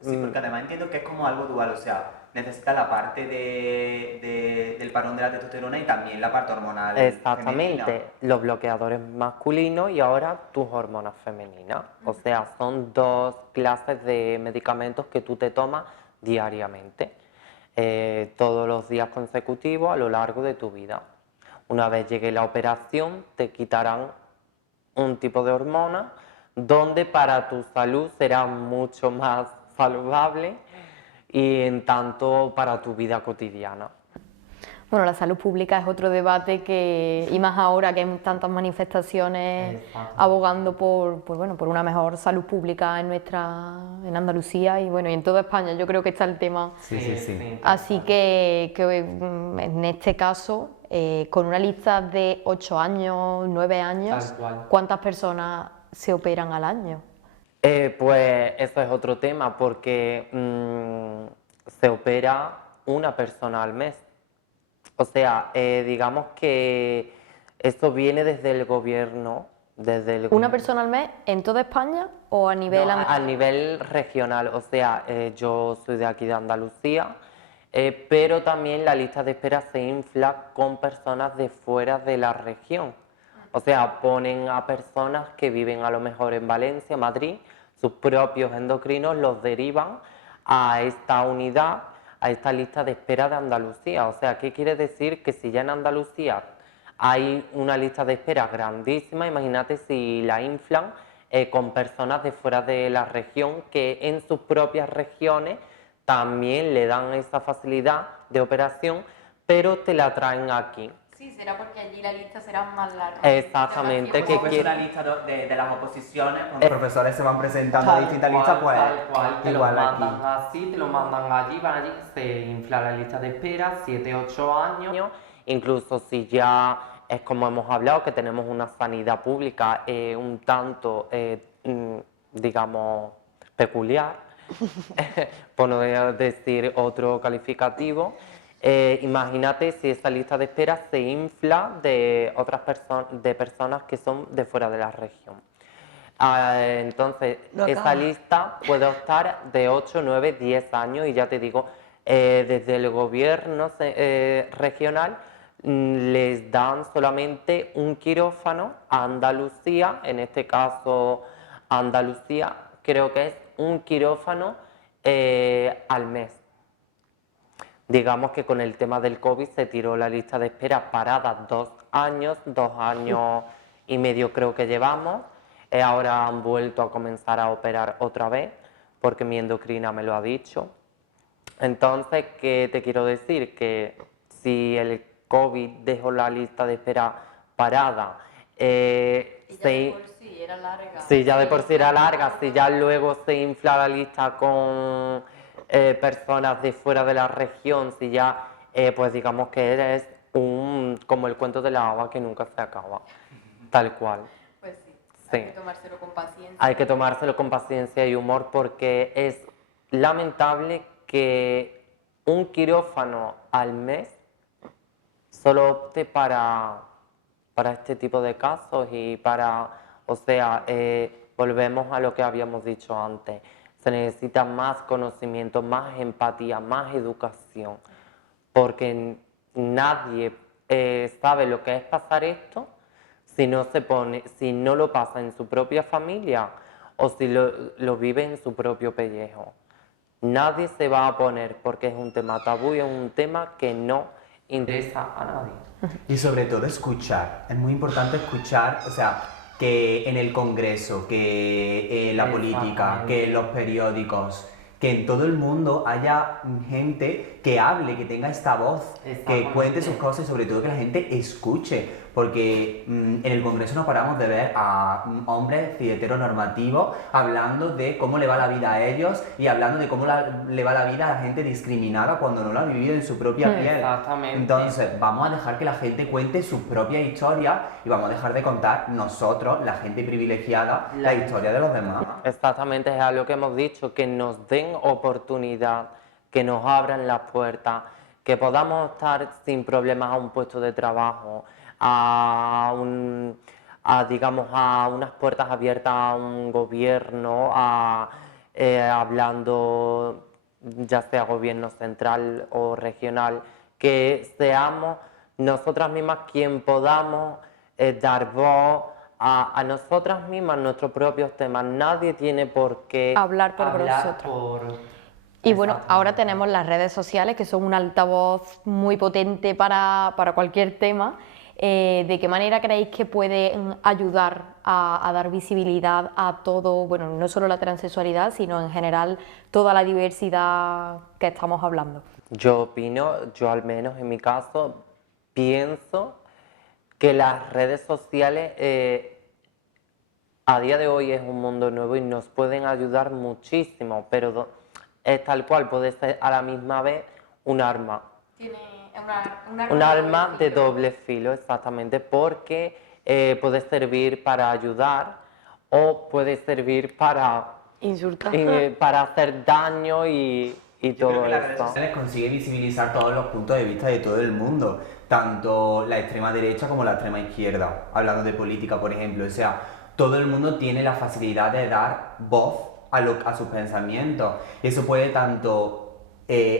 Sí, porque además entiendo que es como algo dual, o sea, necesita la parte del parón de la testosterona y también la parte hormonal Exactamente, femenina. los bloqueadores masculinos y ahora tus hormonas femeninas. O sea, son 2 clases de medicamentos que tú te tomas diariamente, todos los días consecutivos a lo largo de tu vida. Una vez llegue la operación, te quitarán un tipo de hormona donde para tu salud será mucho más saludable y en tanto para tu vida cotidiana. Bueno, la salud pública es otro debate y más ahora que hay tantas manifestaciones abogando por una mejor salud pública en Andalucía y bueno, y en toda España. Yo creo que está el tema. Sí. Así que en este caso, con una lista de 8 años, 9 años, Tal cual. ¿cuántas personas se operan al año? Pues eso es otro tema, porque se opera una persona al mes. O sea, digamos que esto viene desde el gobierno. ¿Una persona al mes en toda España o a nivel No, a nivel regional. O sea, yo soy de aquí de Andalucía, pero también la lista de espera se infla con personas de fuera de la región. O sea, ponen a personas que viven a lo mejor en Valencia, Madrid, sus propios endocrinos los derivan a esta unidad, a esta lista de espera de Andalucía. O sea, ¿qué quiere decir? Que si ya en Andalucía hay una lista de espera grandísima, imagínate si la inflan con personas de fuera de la región que en sus propias regiones también le dan esa facilidad de operación, pero te la traen aquí. Sí, será porque allí la lista será más larga. Exactamente, Como que es una lista de las oposiciones, cuando los profesores se van presentando a distintas listas, pues tal cual, te igual lo aquí. mandan así, te lo mandan allí, van allí, se infla la lista de espera, 7, 8 años, incluso si ya es como hemos hablado, que tenemos una sanidad pública un tanto, digamos, peculiar, por no decir otro calificativo. Imagínate si esa lista de espera se infla de otras personas que son de fuera de la región. Entonces, esa lista puede optar de 8, 9, 10 años y ya te digo, desde el gobierno regional les dan solamente un quirófano a Andalucía, en este caso Andalucía, creo que es un quirófano al mes. Digamos que con el tema del COVID se tiró la lista de espera parada 2 años y medio creo que llevamos. Ahora han vuelto a comenzar a operar otra vez, porque mi endocrina me lo ha dicho. Entonces, ¿qué te quiero decir? Que si el COVID dejó la lista de espera parada, sí era larga. si ya de por sí era larga, si ya luego se infla la lista con personas de fuera de la región, si ya, pues digamos que eres como el cuento de la agua que nunca se acaba, tal cual. Pues sí, Sí. hay que tomárselo con paciencia. Hay que tomárselo con paciencia y humor porque es lamentable que un quirófano al mes solo opte para este tipo de casos y o sea, volvemos a lo que habíamos dicho antes. Se necesita más conocimiento, más empatía, más educación, porque nadie sabe lo que es pasar esto si no lo pasa en su propia familia o si lo vive en su propio pellejo. Nadie se va a poner porque es un tema tabú y es un tema que no interesa a nadie. Y sobre todo escuchar. Es muy importante escuchar, o sea, que en el Congreso, que en la política, que en los periódicos, que en todo el mundo haya gente que hable, que tenga esta voz, que cuente sus cosas y sobre todo que la gente escuche. Porque en el Congreso no paramos de ver a hombres heteronormativos hablando de cómo le va la vida a ellos y hablando de cómo le va la vida a la gente discriminada cuando no lo ha vivido en su propia piel. Exactamente. Entonces, vamos a dejar que la gente cuente su propia historia y vamos a dejar de contar nosotros, la gente privilegiada, la historia de los demás. Exactamente, es algo que hemos dicho, que nos den oportunidad, que nos abran las puertas, que podamos estar sin problemas a un puesto de trabajo, digamos, a unas puertas abiertas a un gobierno, hablando ya sea gobierno central o regional, que seamos nosotras mismas quien podamos dar voz a nosotras mismas, nuestros propios temas. Nadie tiene por qué Hablar por nosotras. Y bueno, ahora tenemos las redes sociales, que son un altavoz muy potente para cualquier tema. ¿De qué manera creéis que pueden ayudar a dar visibilidad a todo, bueno, no solo la transexualidad, sino en general toda la diversidad que estamos hablando? Yo opino, yo al menos en mi caso, pienso que las redes sociales a día de hoy es un mundo nuevo y nos pueden ayudar muchísimo, pero es tal cual, puede ser a la misma vez un arma. Un arma de doble filo, exactamente, porque puede servir para ayudar o puede servir para Insultar. para hacer daño y Yo todo creo que las redes esto. sociales consiguen visibilizar todos los puntos de vista de todo el mundo, tanto la extrema derecha como la extrema izquierda, hablando de política, por ejemplo. O sea, todo el mundo tiene la facilidad de dar voz a sus pensamientos. Y eso puede tanto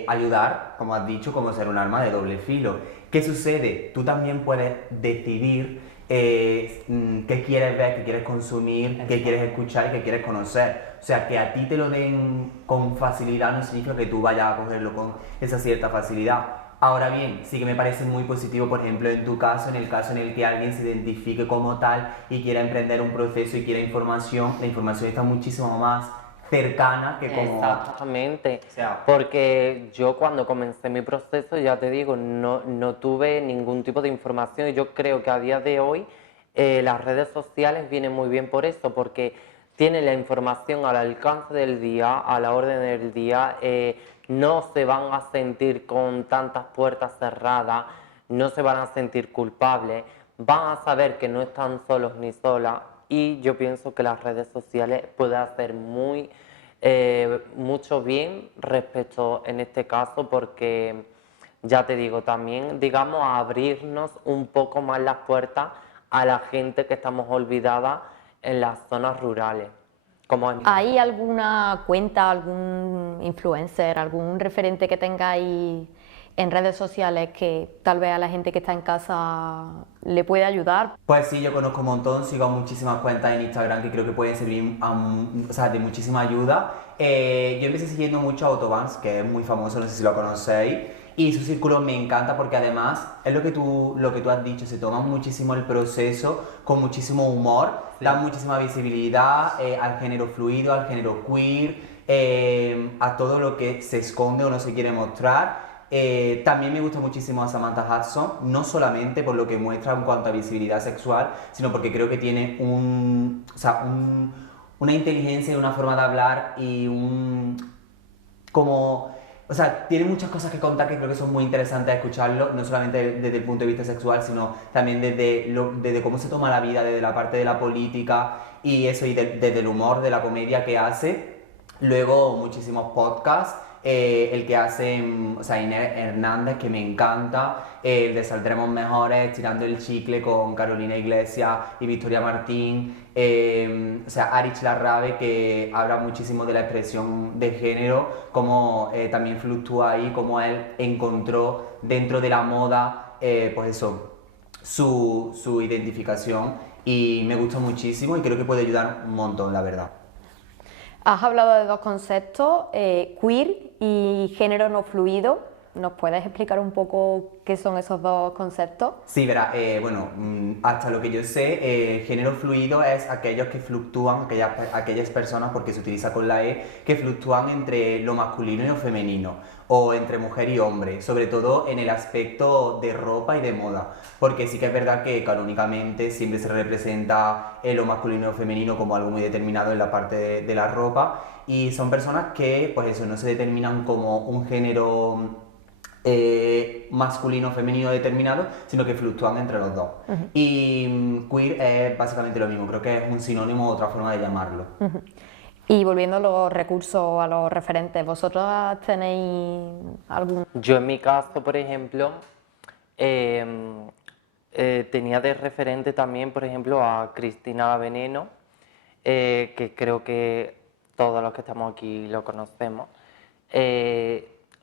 ayudar, como has dicho, como ser un arma de doble filo. ¿Qué sucede? Tú también puedes decidir qué quieres ver, qué quieres consumir, qué quieres escuchar y qué quieres conocer. O sea, que a ti te lo den con facilidad no significa que tú vayas a cogerlo con esa cierta facilidad. Ahora bien, sí que me parece muy positivo, por ejemplo, en tu caso, en el caso en el que alguien se identifique como tal y quiera emprender un proceso y quiera información, la información está muchísimo más cercana que como... Exactamente, O sea, porque yo cuando comencé mi proceso, ya te digo, no tuve ningún tipo de información y yo creo que a día de hoy las redes sociales vienen muy bien por eso, porque tienen la información al alcance del día, a la orden del día, no se van a sentir con tantas puertas cerradas, no se van a sentir culpables, van a saber que no están solos ni solas. Y yo pienso que las redes sociales pueden hacer mucho bien respecto en este caso, porque ya te digo, también digamos abrirnos un poco más las puertas a la gente que estamos olvidadas en las zonas rurales. ¿Hay alguna cuenta, algún influencer, algún referente que tengáis en redes sociales que tal vez a la gente que está en casa le puede ayudar? Pues sí, yo conozco un montón, sigo muchísimas cuentas en Instagram que creo que pueden servir o sea, de muchísima ayuda. Yo empecé siguiendo mucho a Autobans, que es muy famoso, no sé si lo conocéis, y su círculo me encanta porque además es lo que tú has dicho, se toma muchísimo el proceso con muchísimo humor, da muchísima visibilidad al género fluido, al género queer, a todo lo que se esconde o no se quiere mostrar. También me gusta muchísimo a Samantha Hudson, no solamente por lo que muestra en cuanto a visibilidad sexual, sino porque creo que tiene una inteligencia y una forma de hablar y o sea, tiene muchas cosas que contar que creo que son muy interesantes escucharlo, no solamente desde el punto de vista sexual, sino también desde cómo se toma la vida, desde la parte de la política y eso, y desde el humor, de la comedia que hace. Luego, muchísimos podcasts. El que hace, o sea, Inés Hernández, que me encanta, el de Saldremos Mejores, Tirando el Chicle con Carolina Iglesias y Victoria Martín, o sea, Arich Larrabe, que habla muchísimo de la expresión de género, cómo también fluctúa ahí, cómo él encontró dentro de la moda, pues eso, su identificación, y me gusta muchísimo y creo que puede ayudar un montón, la verdad. Has hablado de dos conceptos, queer y género no fluido. ¿Nos puedes explicar un poco qué son esos dos conceptos? Sí, verá, bueno, hasta lo que yo sé, género fluido es aquellos que fluctúan, aquellas personas, porque se utiliza con la E, que fluctúan entre lo masculino y lo femenino, o entre mujer y hombre, sobre todo en el aspecto de ropa y de moda, porque sí que es verdad que canónicamente siempre se representa lo masculino y lo femenino como algo muy determinado en la parte de la ropa, y son personas que, pues eso, no se determinan como un género masculino o femenino determinado, sino que fluctúan entre los dos. Y queer es básicamente lo mismo, creo que es un sinónimo o otra forma de llamarlo. Y volviendo a los recursos, a los referentes, ¿vosotros tenéis algún...? Yo en mi caso, por ejemplo, tenía de referente también, por ejemplo, a Cristina Veneno, que creo que todos los que estamos aquí lo conocemos.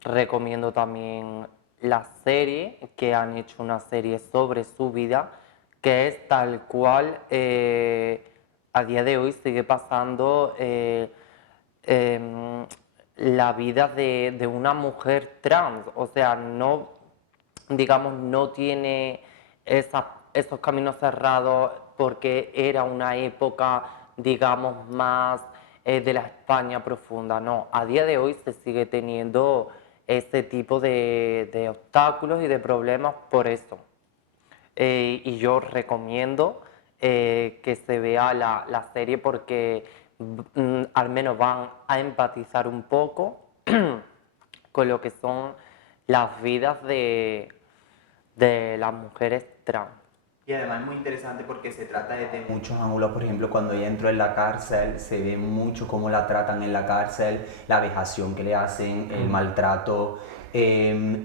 Recomiendo también la serie, que han hecho una serie sobre su vida, que es tal cual a día de hoy sigue pasando la vida de una mujer trans. O sea, no, digamos, no tiene esos caminos cerrados porque era una época, digamos, más de la España profunda. No, a día de hoy se sigue teniendo este tipo de obstáculos y de problemas por eso. Y yo recomiendo que se vea la serie porque al menos van a empatizar un poco con lo que son las vidas de las mujeres trans. Y además es muy interesante porque se trata de muchos ángulos. Por ejemplo, cuando ella entró en la cárcel, se ve mucho cómo la tratan en la cárcel, la vejación que le hacen, el maltrato,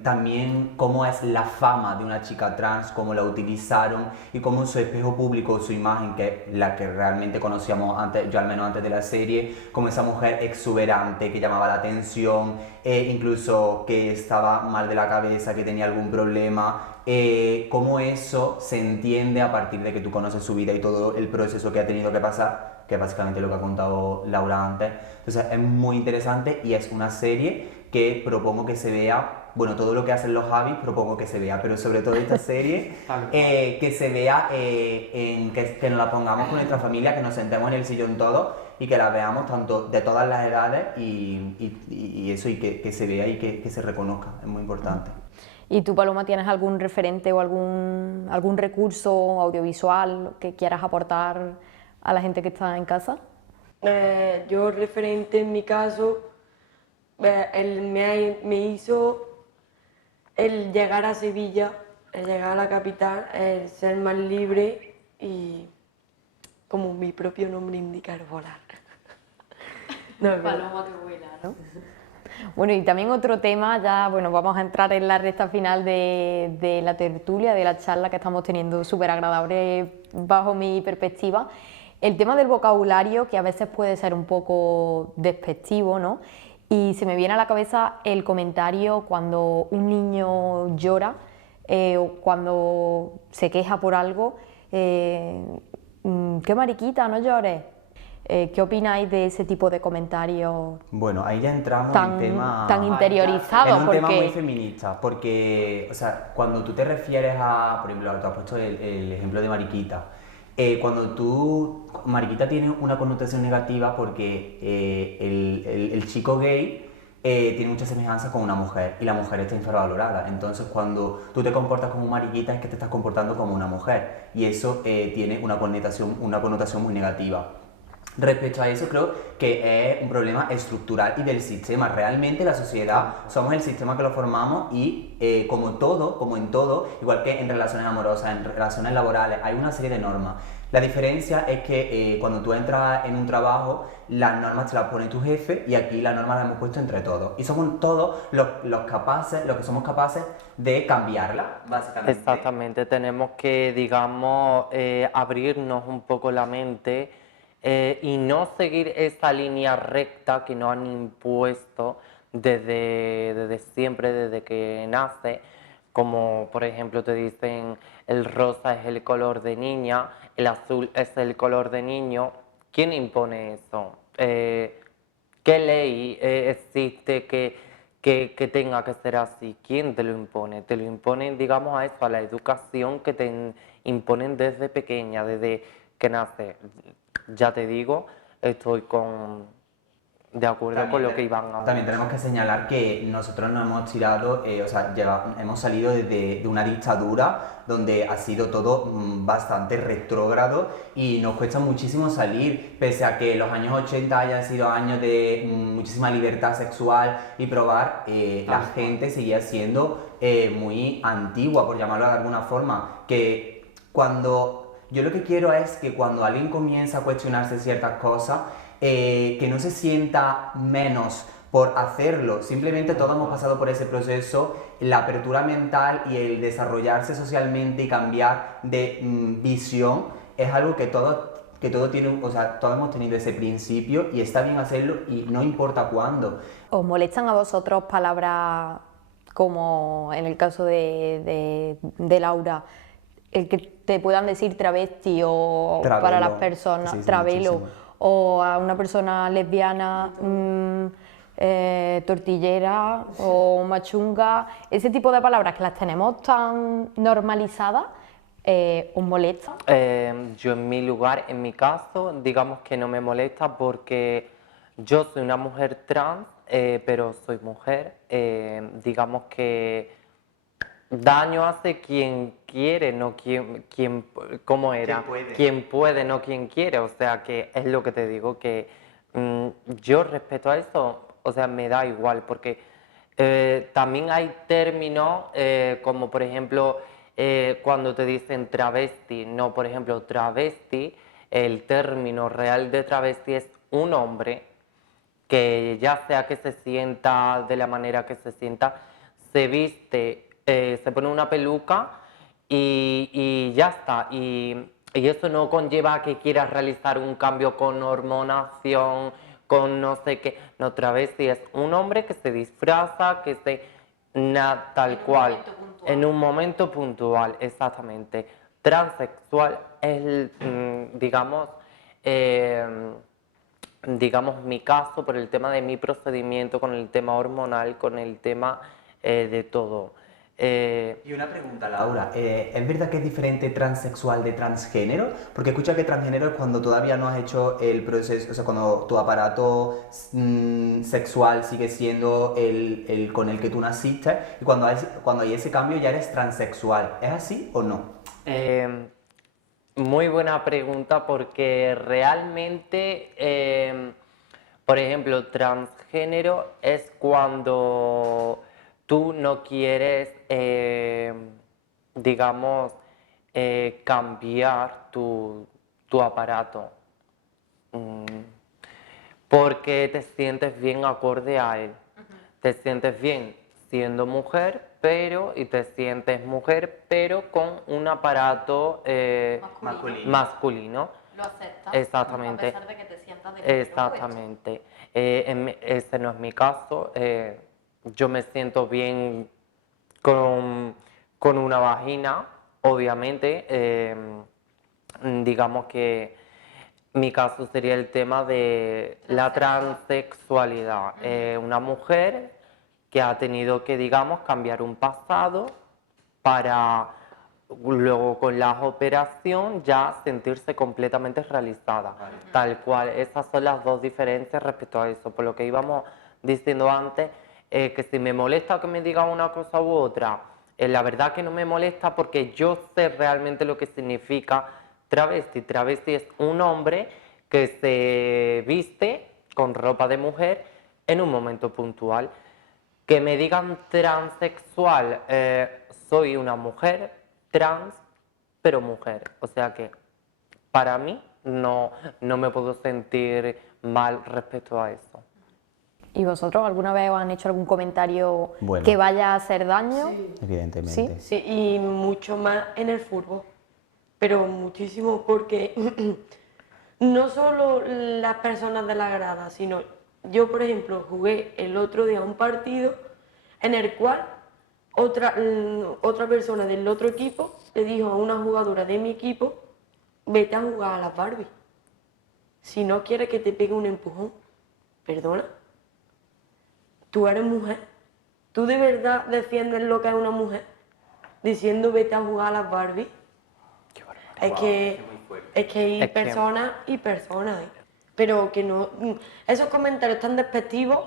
también cómo es la fama de una chica trans, cómo la utilizaron y cómo su espejo público, su imagen, que es la que realmente conocíamos antes, yo al menos antes de la serie, como esa mujer exuberante que llamaba la atención, incluso que estaba mal de la cabeza, que tenía algún problema. Cómo eso se entiende a partir de que tú conoces su vida y todo el proceso que ha tenido que pasar, que es básicamente lo que ha contado Laura antes. Entonces es muy interesante y es una serie que propongo que se vea, bueno, todo lo que hacen los Javis propongo que se vea, pero sobre todo esta serie, que se vea, que nos la pongamos con nuestra familia, que nos sentemos en el sillón todos y que la veamos tanto de todas las edades y eso, y que se vea y que se reconozca, es muy importante. ¿Y tú, Paloma, tienes algún referente o algún recurso audiovisual que quieras aportar a la gente que está en casa? Yo referente en mi caso, él me hizo el llegar a Sevilla, el llegar a la capital, el ser más libre y, como mi propio nombre indica, el volar. No, Paloma que vuela, ¿no? Bueno, y también otro tema, ya bueno, vamos a entrar en la recta final de la tertulia, de la charla que estamos teniendo, súper agradable bajo mi perspectiva. El tema del vocabulario, que a veces puede ser un poco despectivo, ¿no? Y se me viene a la cabeza el comentario cuando un niño llora o cuando se queja por algo, qué mariquita, no llores. ¿Qué opináis de ese tipo de comentarios Bueno, ahí ya entramos tan, en tema... tan interiorizados? En un tema muy feminista, porque, o sea, cuando tú te refieres a, por ejemplo, tú has puesto el ejemplo de mariquita, mariquita tiene una connotación negativa porque el chico gay tiene mucha semejanza con una mujer y la mujer está infravalorada. Entonces, cuando tú te comportas como un mariquita es que te estás comportando como una mujer y eso tiene una connotación muy negativa. Respecto a eso, creo que es un problema estructural y del sistema. Realmente la sociedad somos el sistema que lo formamos y como en todo, igual que en relaciones amorosas, en relaciones laborales, hay una serie de normas. La diferencia es que cuando tú entras en un trabajo, las normas te las pone tu jefe y aquí las normas las hemos puesto entre todos. Y somos todos los que somos capaces de cambiarlas, básicamente. Exactamente, tenemos que, digamos, abrirnos un poco la mente y no seguir esa línea recta que nos han impuesto desde siempre, desde que nace, como por ejemplo te dicen el rosa es el color de niña, el azul es el color de niño. ¿Quién impone eso? ¿Qué ley existe que tenga que ser así? ¿Quién te lo impone? Te lo imponen, digamos, a eso, a la educación que te imponen desde pequeña, desde que nace. Ya te digo, estoy de acuerdo con lo que iban a... También tenemos que señalar que nosotros nos hemos tirado, hemos salido de una dictadura donde ha sido todo bastante retrógrado y nos cuesta muchísimo salir, pese a que los años 80 hayan sido años de muchísima libertad sexual y probar, la gente seguía siendo muy antigua, por llamarlo de alguna forma, que cuando... Yo lo que quiero es que cuando alguien comienza a cuestionarse ciertas cosas, que no se sienta menos por hacerlo. Simplemente todos hemos pasado por ese proceso, la apertura mental y el desarrollarse socialmente y cambiar de visión es algo que todos hemos tenido ese principio y está bien hacerlo y no importa cuándo. ¿Os molestan a vosotros palabras como en el caso de Laura? El que te puedan decir travesti o Travelo, para las personas, sí, travelo, muchísimo. O a una persona lesbiana, tortillera o machunga, ese tipo de palabras que las tenemos tan normalizadas, ¿os molesta? Yo en mi lugar, en mi caso, digamos que no me molesta porque yo soy una mujer trans, pero soy mujer. Digamos que daño hace quien quiere, no ¿cómo era? Quien puede, no quien quiere. O sea, que es lo que te digo, que yo respeto a eso, o sea, me da igual, porque también hay términos como, por ejemplo, cuando te dicen travesti, no, por ejemplo, travesti, el término real de travesti es un hombre que ya sea que se sienta de la manera que se sienta, se viste, se pone una peluca y ya está. Y eso no conlleva a que quieras realizar un cambio con hormonación, con no sé qué. No, travesti es un hombre que se disfraza, que se... tal cual. En un momento puntual, exactamente. Transexual es, digamos, mi caso por el tema de mi procedimiento, con el tema hormonal, con el tema de todo. Y una pregunta, Laura, ¿es verdad que es diferente transexual de transgénero? Porque escucha que transgénero es cuando todavía no has hecho el proceso, o sea, cuando tu aparato sexual sigue siendo el con el que tú naciste y cuando hay ese cambio ya eres transexual. ¿Es así o no? Muy buena pregunta porque realmente, por ejemplo, transgénero es cuando tú no quieres, cambiar tu aparato porque te sientes bien acorde a él. Te sientes bien siendo mujer, y te sientes mujer, pero con un aparato masculino. Lo aceptas. Exactamente. A pesar de que te sientas identidad de género. Exactamente. Ese no es mi caso. Yo me siento bien con una vagina, obviamente. Digamos que mi caso sería el tema de la transexualidad. Una mujer que ha tenido que, digamos, cambiar un pasado para luego con la operación ya sentirse completamente realizada. Tal cual, esas son las dos diferencias respecto a eso. Por lo que íbamos diciendo antes, que si me molesta que me digan una cosa u otra, la verdad que no me molesta porque yo sé realmente lo que significa travesti. Travesti es un hombre que se viste con ropa de mujer en un momento puntual. Que me digan transexual, soy una mujer trans, pero mujer. O sea que para mí no me puedo sentir mal respecto a eso. ¿Y vosotros alguna vez os han hecho algún comentario Bueno. que vaya a hacer daño? Evidentemente. Sí. Sí, y mucho más en el fútbol, pero muchísimo porque no solo las personas de la grada, sino yo, por ejemplo, jugué el otro día un partido en el cual otra persona del otro equipo le dijo a una jugadora de mi equipo, vete a jugar a las Barbie, si no quieres que te pegue un empujón. Perdona, tú eres mujer, tú de verdad defiendes lo que es una mujer, diciendo vete a jugar a las Barbie. Es que hay personas y personas, pero que no, esos comentarios tan despectivos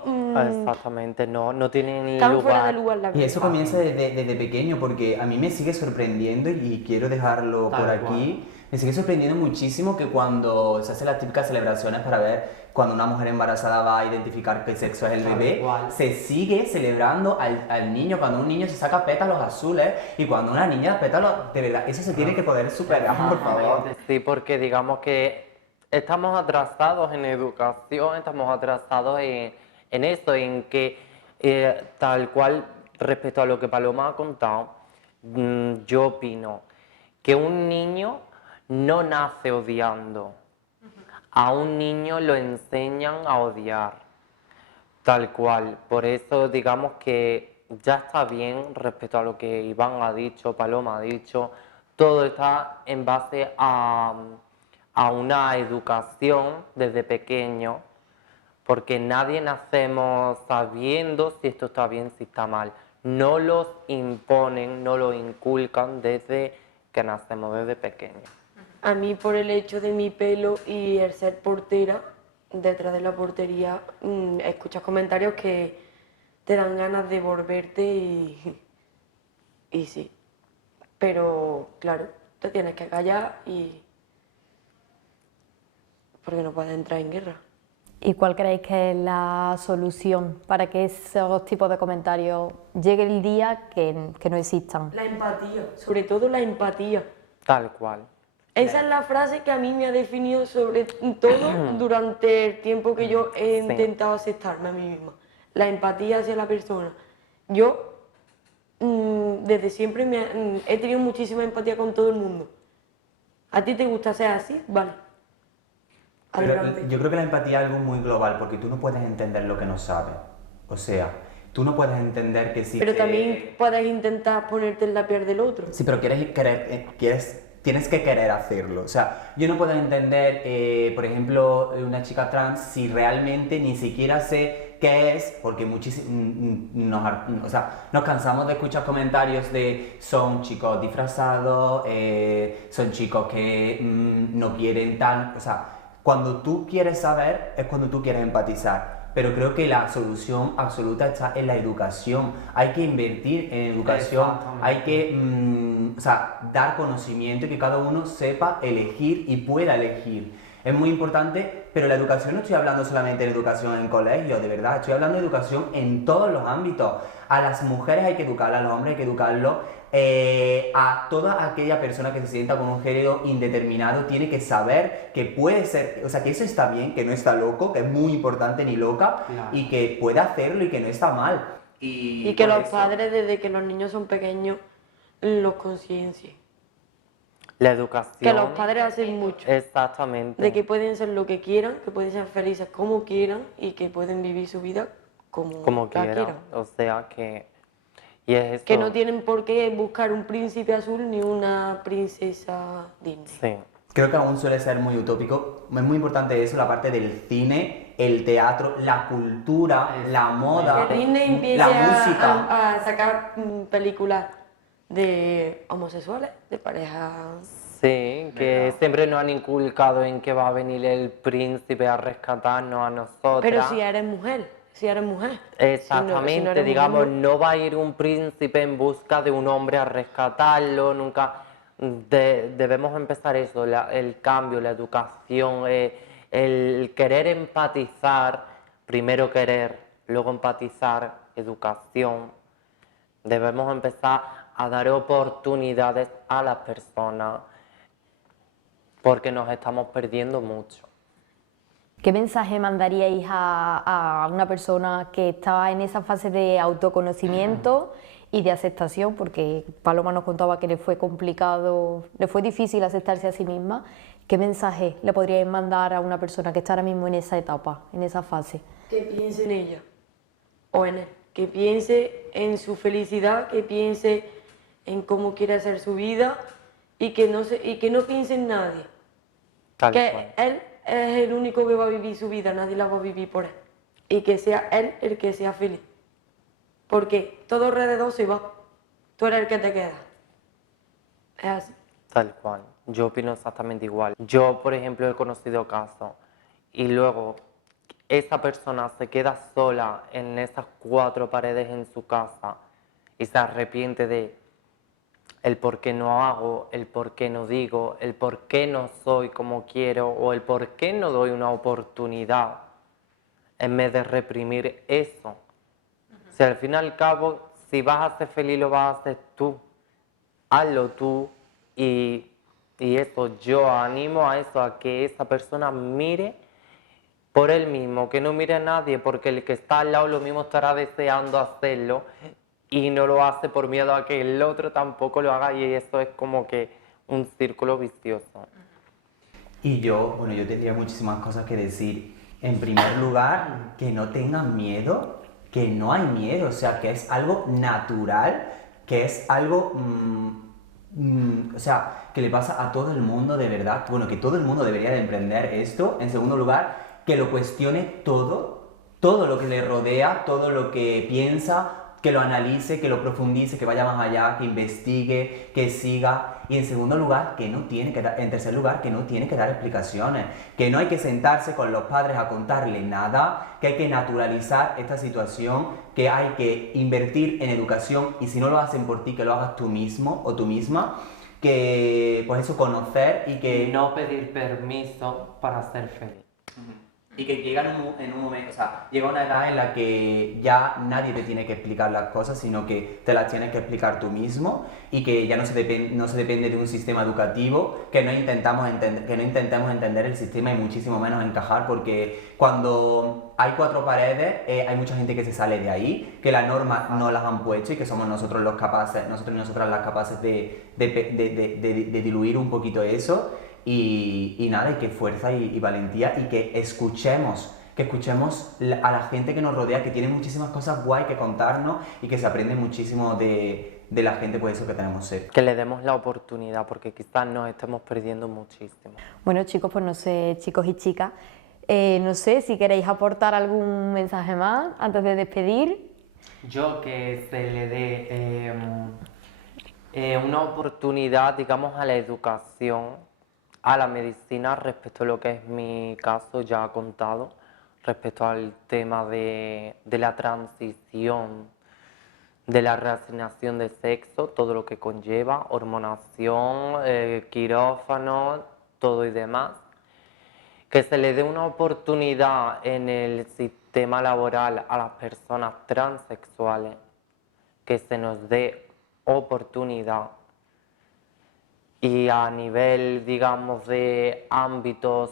Exactamente, no tienen están fuera de lugar. lugar, la Y verdad. eso comienza desde pequeño, porque a mí me sigue sorprendiendo y quiero dejarlo Tal por aquí. Me sigue sorprendiendo muchísimo que cuando se hacen las típicas celebraciones para ver cuando una mujer embarazada va a identificar qué sexo es el Tal bebé, cual. se sigue celebrando al niño, cuando un niño se saca pétalos azules y cuando una niña pétalos, de verdad, eso se tiene que poder superar, por favor. Sí, porque digamos que estamos atrasados en educación, estamos atrasados en esto, en que tal cual respecto a lo que Paloma ha contado, yo opino que un niño no nace odiando, a un niño lo enseñan a odiar, tal cual. Por eso digamos que ya está bien respecto a lo que Iván ha dicho, Paloma ha dicho, todo está en base a una educación desde pequeño, porque nadie nacemos sabiendo si esto está bien, si está mal. No los imponen, no lo inculcan desde que nacemos, desde pequeños. A mí por el hecho de mi pelo y el ser portera, detrás de la portería, escuchas comentarios que te dan ganas de volverte y sí. Pero claro, te tienes que callar porque no puedes entrar en guerra. ¿Y cuál creéis que es la solución para que esos tipos de comentarios llegue el día que no existan? La empatía, sobre todo la empatía. Tal cual. Esa es la frase que a mí me ha definido sobre todo durante el tiempo que yo he Sí. intentado aceptarme a mí misma. La empatía hacia la persona. Yo desde siempre he tenido muchísima empatía con todo el mundo. ¿A ti te gusta ser así? Vale. Pero Adelante. yo creo que la empatía es algo muy global, porque tú no puedes entender lo que no sabes. O sea, tú no puedes entender que si Pero te- también puedes intentar ponerte en la piel del otro. Sí, pero tienes que querer hacerlo. O sea, yo no puedo entender, por ejemplo, una chica trans si realmente ni siquiera sé qué es, porque nos cansamos de escuchar comentarios de son chicos disfrazados, son chicos que no quieren tal. O sea, cuando tú quieres saber es cuando tú quieres empatizar. Pero creo que la solución absoluta está en la educación. Hay que invertir en educación, Exactamente. hay que dar conocimiento y que cada uno sepa elegir y pueda elegir. Es muy importante, pero la educación no estoy hablando solamente de educación en colegio, de verdad, estoy hablando de educación en todos los ámbitos. A las mujeres hay que educarlas, a los hombres hay que educarlos, a toda aquella persona que se sienta con un género indeterminado tiene que saber que puede ser, o sea, que eso está bien, que no está loco, que es muy importante ni loca, Claro. y que puede hacerlo y que no está mal. Y que por los eso- padres, desde que los niños son pequeños, los conciencien. La educación. Que los padres hacen mucho. Exactamente. De que pueden ser lo que quieran, que pueden ser felices como quieran y que pueden vivir su vida como la quieran. O sea que... Y es eso. Que no tienen por qué buscar un príncipe azul ni una princesa Disney. Sí. Creo que aún suele ser muy utópico. Es muy importante eso, la parte del cine, el teatro, la cultura, la moda, Que Disney empiece la música. a sacar películas de homosexuales, de parejas. Sí, que siempre nos han inculcado en que va a venir el príncipe a rescatarnos a nosotras. Pero si eres mujer, si eres mujer. Exactamente, Si no eres digamos, mujer, no va a ir un príncipe en busca de un hombre a rescatarlo, nunca. Debemos empezar eso, el cambio, la educación, el querer empatizar, primero querer, luego empatizar, educación. Debemos empezar a dar oportunidades a las personas porque nos estamos perdiendo mucho. ¿Qué mensaje mandaríais a una persona que está en esa fase de autoconocimiento y de aceptación? Porque Paloma nos contaba que le fue complicado, le fue difícil aceptarse a sí misma. ¿Qué mensaje le podríais mandar a una persona que está ahora mismo en esa etapa, en esa fase? que piense en ella o en él, que piense en su felicidad, que piense en cómo quiere hacer su vida y que no piense en nadie. Tal Que cual. él es el único que va a vivir su vida, nadie la va a vivir por él. Y que sea él el que sea feliz. Porque todo alrededor se va, tú eres el que te queda. Es así. Tal cual. Yo opino exactamente igual. Yo, por ejemplo, he conocido casos y luego esa persona se queda sola en esas 4 paredes en su casa y se arrepiente de el por qué no hago, el por qué no digo, el por qué no soy como quiero o el por qué no doy una oportunidad en vez de reprimir eso. Si al fin y al cabo, si vas a ser feliz, lo vas a hacer tú. Hazlo tú y eso, yo animo a eso, a que esa persona mire por él mismo, que no mire a nadie, porque el que está al lado lo mismo estará deseando hacerlo y no lo hace por miedo a que el otro tampoco lo haga y eso es como que un círculo vicioso. Y yo tendría muchísimas cosas que decir. En primer lugar, que no tengan miedo, que no hay miedo, o sea, que es algo natural, que es algo, o sea, que le pasa a todo el mundo de verdad. Bueno, que todo el mundo debería de emprender esto. En segundo lugar, que lo cuestione todo lo que le rodea, todo lo que piensa, que lo analice, que lo profundice, que vaya más allá, que investigue, que siga. Y en segundo lugar, en tercer lugar, que no tiene que dar explicaciones, que no hay que sentarse con los padres a contarle nada, que hay que naturalizar esta situación, que hay que invertir en educación y si no lo hacen por ti, que lo hagas tú mismo o tú misma, que pues eso, conocer y que... No pedir permiso para ser feliz. Y que llega en un momento, o sea, llega una edad en la que ya nadie te tiene que explicar las cosas, sino que te las tienes que explicar tú mismo y que ya no se depende de un sistema educativo, que no intentemos entender el sistema y muchísimo menos encajar, porque cuando hay 4 paredes hay mucha gente que se sale de ahí, que las normas no las han puesto y que somos nosotros y nosotras las capaces de diluir un poquito eso. Y nada, y que fuerza y valentía y que escuchemos a la gente que nos rodea, que tiene muchísimas cosas guay que contarnos y que se aprende muchísimo de la gente, pues eso que tenemos cerca. Que le demos la oportunidad porque quizás nos estemos perdiendo muchísimo. Bueno, chicos, pues no sé, chicos y chicas, no sé si queréis aportar algún mensaje más antes de despedir. Yo que se le dé una oportunidad, digamos, a la educación, a la medicina respecto a lo que es mi caso ya contado, respecto al tema de la transición, de la reasignación de sexo, todo lo que conlleva, hormonación, quirófano, todo y demás. Que se le dé una oportunidad en el sistema laboral a las personas transexuales, que se nos dé oportunidad. Y a nivel, digamos, de ámbito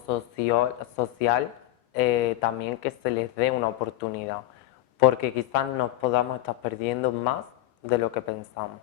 social, también que se les dé una oportunidad, porque quizás nos podamos estar perdiendo más de lo que pensamos.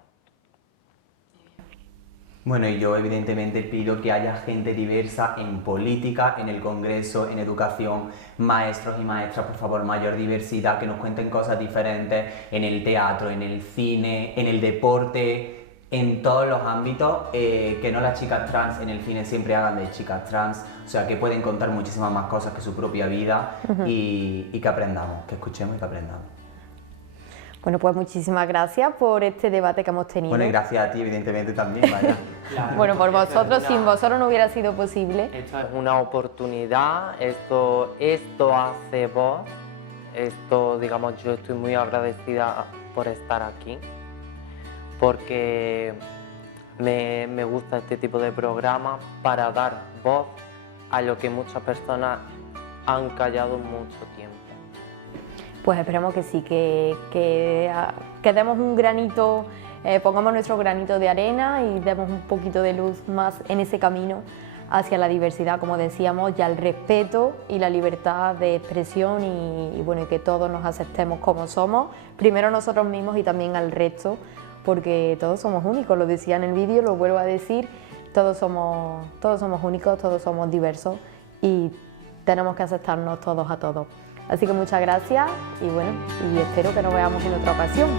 Bueno, y yo evidentemente pido que haya gente diversa en política, en el Congreso, en educación, maestros y maestras, por favor, mayor diversidad, que nos cuenten cosas diferentes en el teatro, en el cine, en el deporte, en todos los ámbitos, que no las chicas trans en el cine siempre hagan de chicas trans, o sea, que pueden contar muchísimas más cosas que su propia vida y que aprendamos, que escuchemos y que aprendamos. Bueno, pues muchísimas gracias por este debate que hemos tenido. Bueno, y gracias a ti, evidentemente, también, vaya. Claro, Bueno, por porque esto es vosotros, sin vosotros no hubiera sido posible. Esto es una oportunidad, esto hace voz, digamos, yo estoy muy agradecida por estar aquí, porque me gusta este tipo de programa para dar voz a lo que muchas personas han callado mucho tiempo. Pues esperemos que sí, que demos un granito, pongamos nuestro granito de arena y demos un poquito de luz más en ese camino hacia la diversidad, como decíamos, y al respeto y la libertad de expresión y bueno, y que todos nos aceptemos como somos, primero nosotros mismos y también al resto, porque todos somos únicos, lo decía en el vídeo, lo vuelvo a decir, todos somos únicos, todos somos diversos y tenemos que aceptarnos todos a todos. Así que muchas gracias y bueno, y espero que nos veamos en otra ocasión.